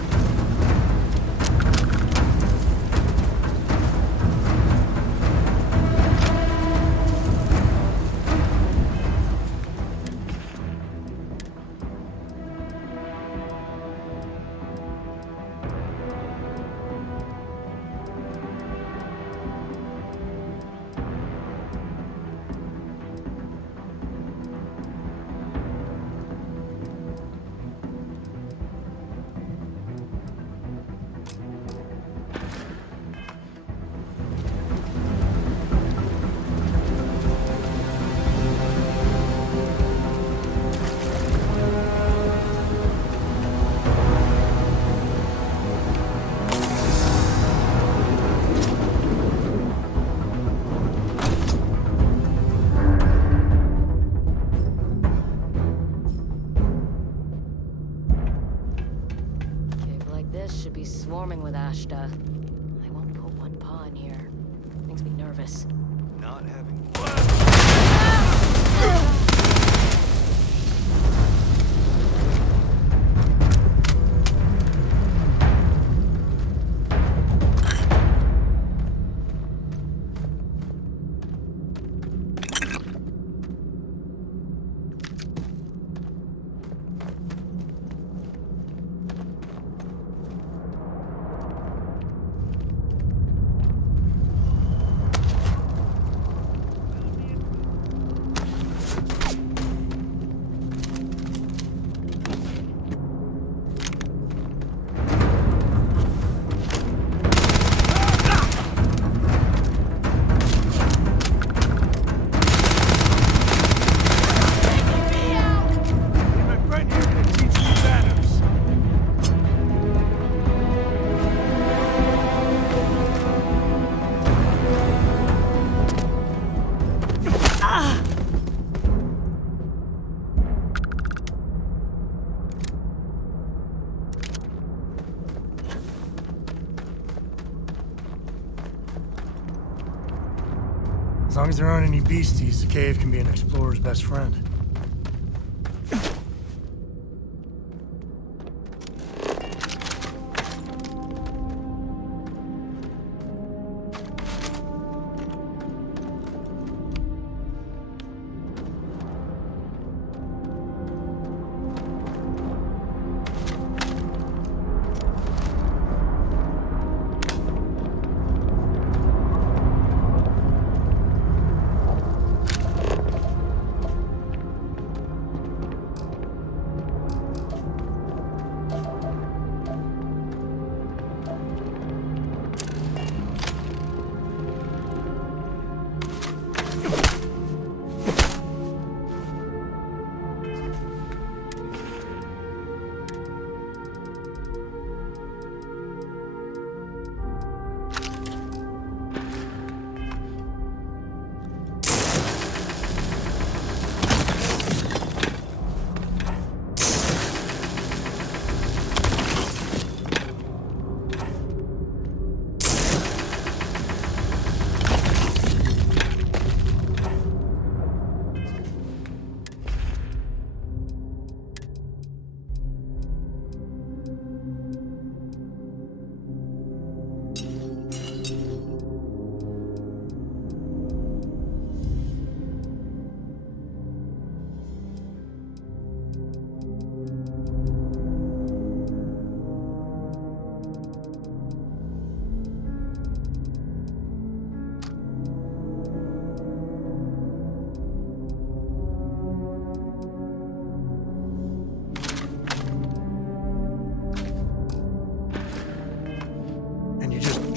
Should be swarming with Ashta. I won't put one paw in here. Makes me nervous. Not having... As long as there aren't any beasties, the cave can be an explorer's best friend.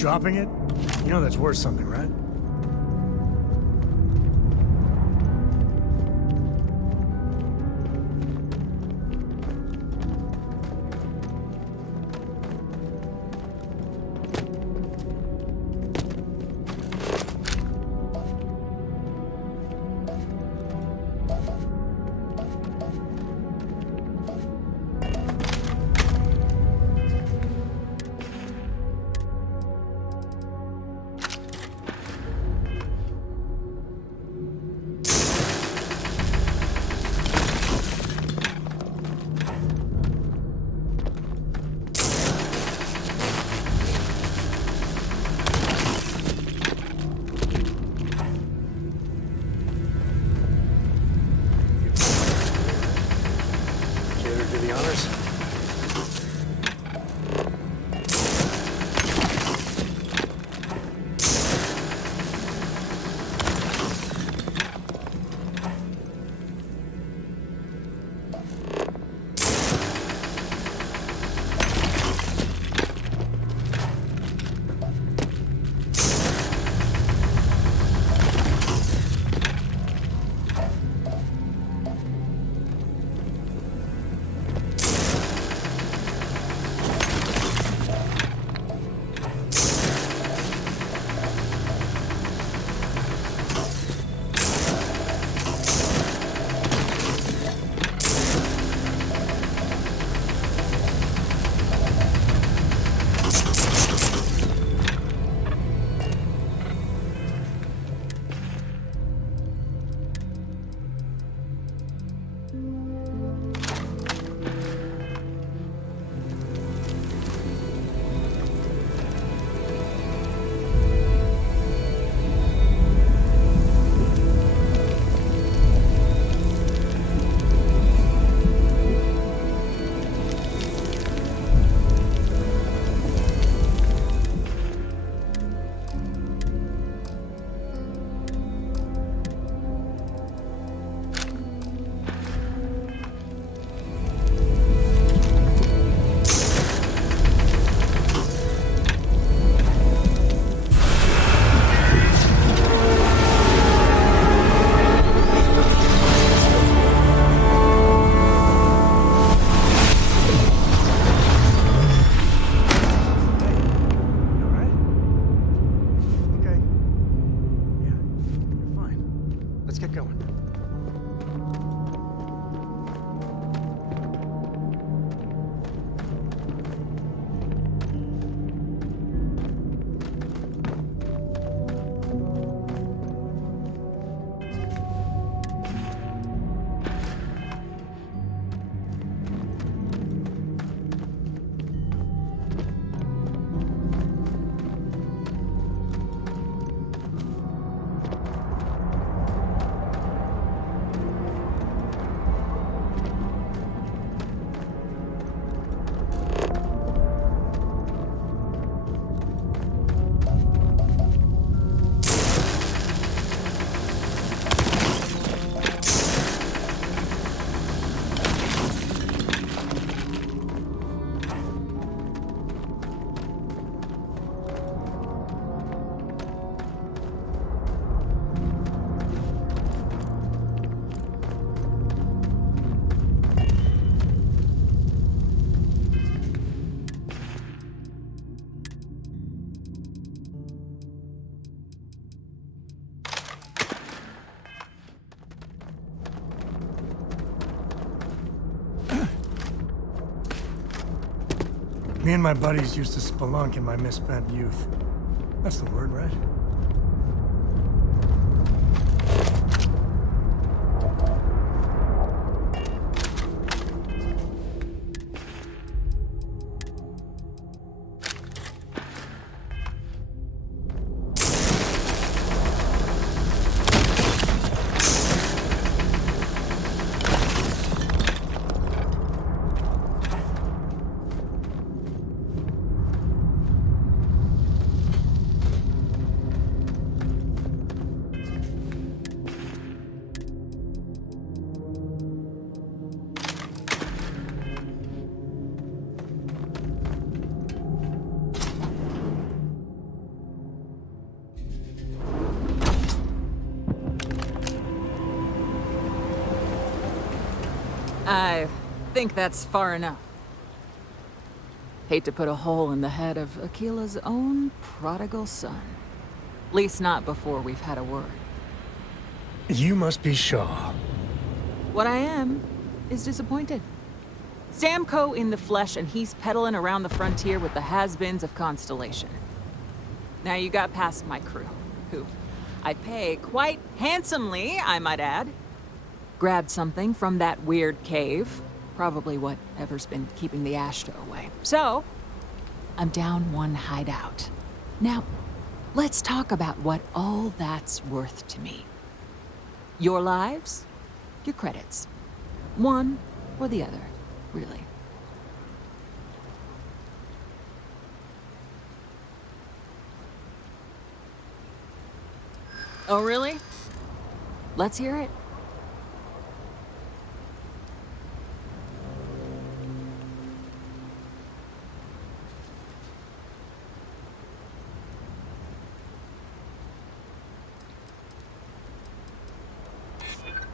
dropping it? You know that's worth something, right? Me and my buddies used to spelunk in my misspent youth. That's the word, right? I think that's far enough. Hate to put a hole in the head of Akila's own prodigal son. At least not before we've had a word. You must be Shaw. What I am is disappointed. Samco in the flesh, and he's peddling around the frontier with the has-beens of Constellation. Now you got past my crew, who I pay quite handsomely, I might add. Grabbed something from that weird cave. Probably whatever's been keeping the Ashta away. So, I'm down one hideout. Now, let's talk about what all that's worth to me. Your lives, your credits. One or the other, really. Oh, really? Let's hear it.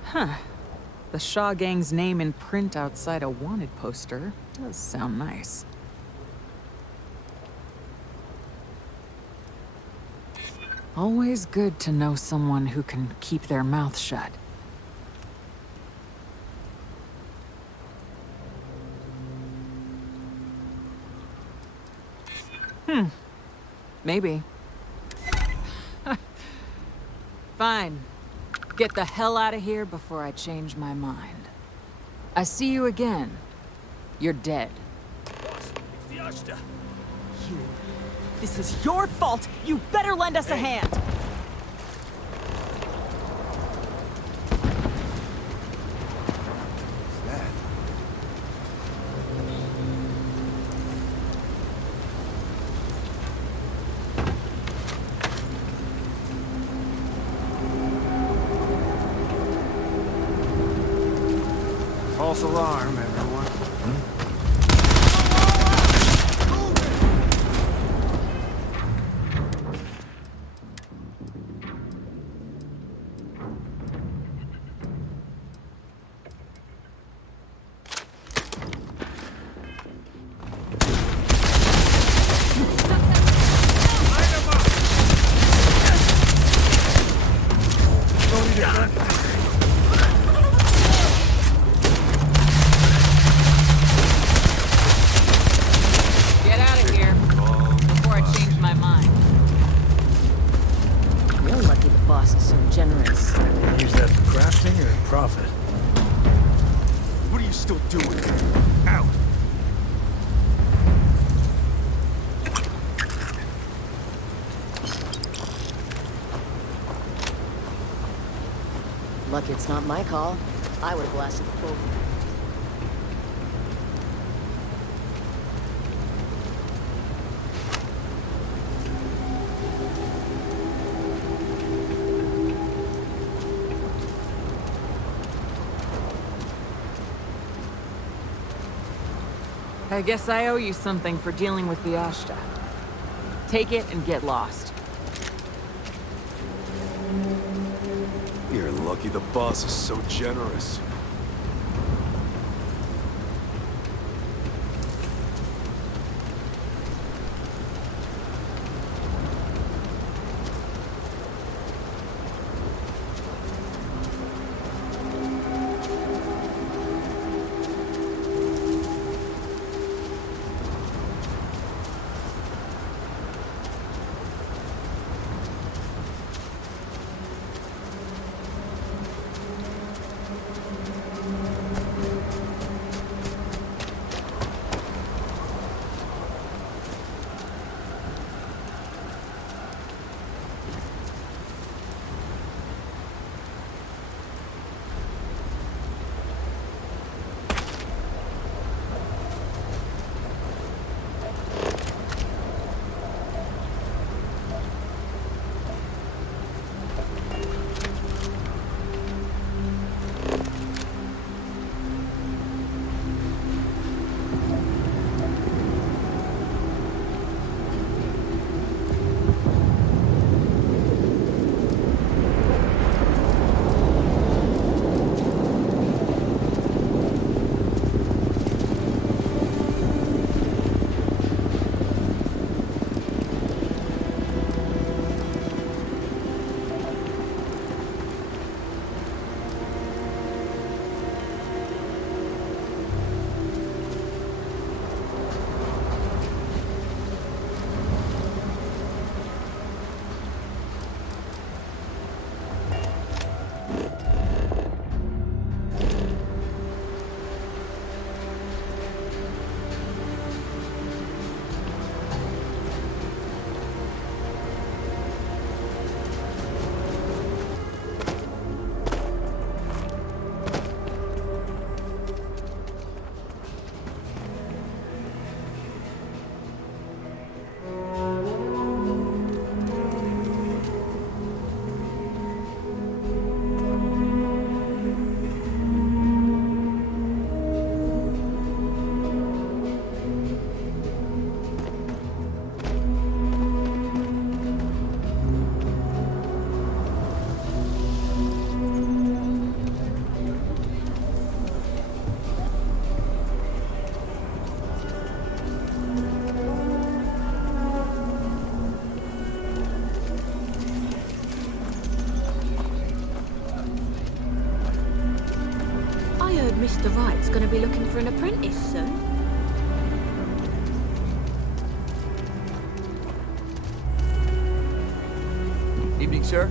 Huh. The Shaw Gang's name in print outside a wanted poster does sound nice. Always good to know someone who can keep their mouth shut. Maybe. Fine. Get the hell out of here before I change my mind. I see you again. You're dead. Boss, it's the Ashta. You. This is your fault. You better lend us a hand. What's that? False alarm, everyone. Get out of here before I change my mind. You're lucky the boss is so generous. Use that for crafting or profit? What are you still doing? Out! Lucky it's not my call. I would have blasted the both. I guess I owe you something for dealing with the Ashta. Take it and get lost. You're lucky the boss is so generous. Mr. Wright's gonna be looking for an apprentice soon. Evening, sir.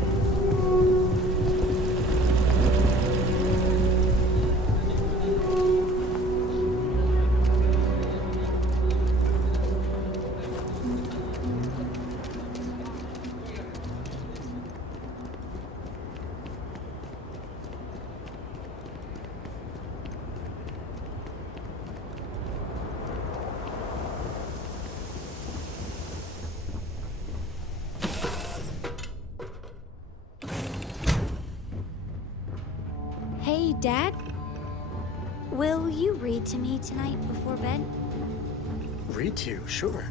Hey, Dad. Will you read to me tonight before bed? Read to you, sure.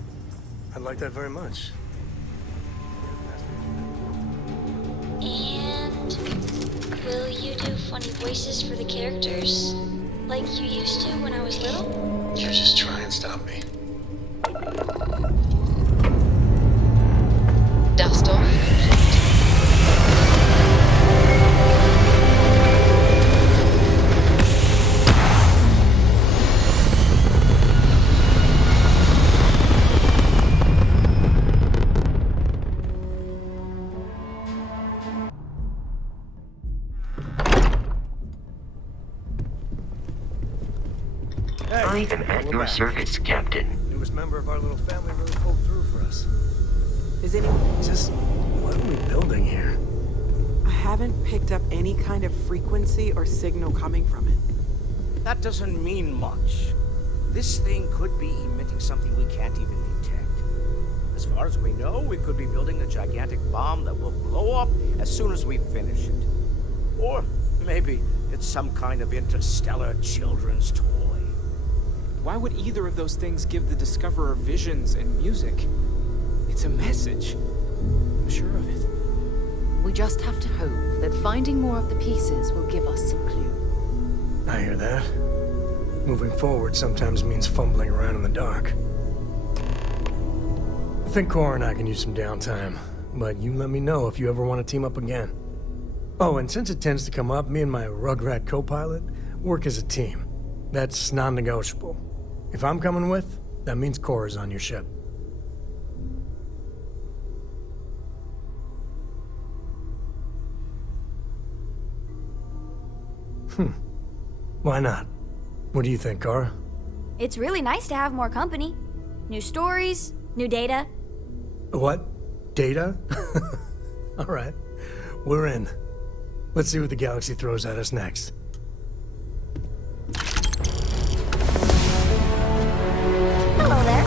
I'd like that very much. And will you do funny voices for the characters? Like you used to when I was little? You just try and stop me. Dust off. I am at your service, Captain. Newest member of our little family really pulled through for us. Is it Just what are we building here? I haven't picked up any kind of frequency or signal coming from it. That doesn't mean much. This thing could be emitting something we can't even detect. As far as we know, we could be building a gigantic bomb that will blow up as soon as we finish it. Or maybe it's some kind of interstellar children's toy. Why would either of those things give the Discoverer visions and music? It's a message. I'm sure of it. We just have to hope that finding more of the pieces will give us some clue. I hear that. Moving forward sometimes means fumbling around in the dark. I think Cora and I can use some downtime, but you let me know if you ever want to team up again. Oh, and since it tends to come up, me and my Rugrat co-pilot work as a team. That's non-negotiable. If I'm coming with, that means Cora's on your ship. Why not? What do you think, Cora? It's really nice to have more company. New stories, new data. What? Data? All right. We're in. Let's see what the galaxy throws at us next. Hello there.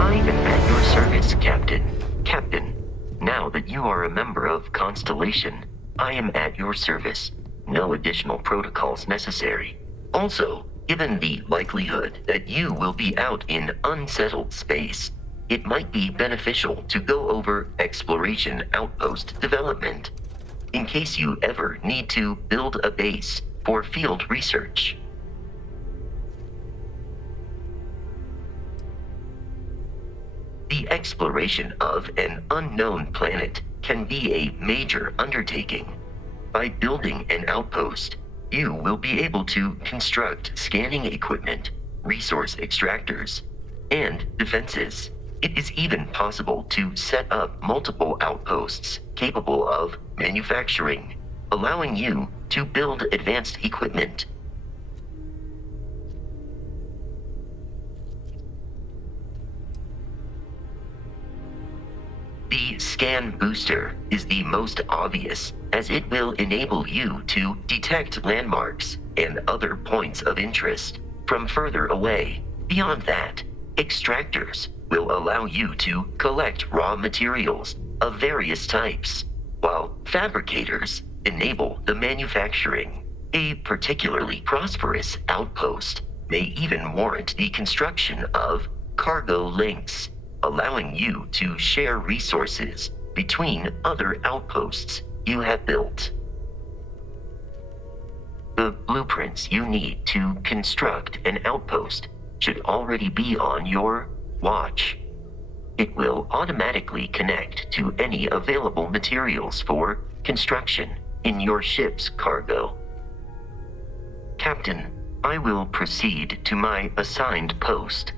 I am at your service, Captain. Captain, now that you are a member of Constellation, I am at your service. No additional protocols necessary. Also, given the likelihood that you will be out in unsettled space, it might be beneficial to go over exploration outpost development, in case you ever need to build a base for field research. The exploration of an unknown planet can be a major undertaking. By building an outpost, you will be able to construct scanning equipment, resource extractors, and defenses. It is even possible to set up multiple outposts capable of manufacturing, allowing you to build advanced equipment. The scan booster is the most obvious, as it will enable you to detect landmarks and other points of interest from further away. Beyond that, extractors will allow you to collect raw materials of various types, while fabricators enable the manufacturing. A particularly prosperous outpost may even warrant the construction of cargo links, allowing you to share resources between other outposts you have built. The blueprints you need to construct an outpost should already be on your watch. It will automatically connect to any available materials for construction in your ship's cargo. Captain, I will proceed to my assigned post.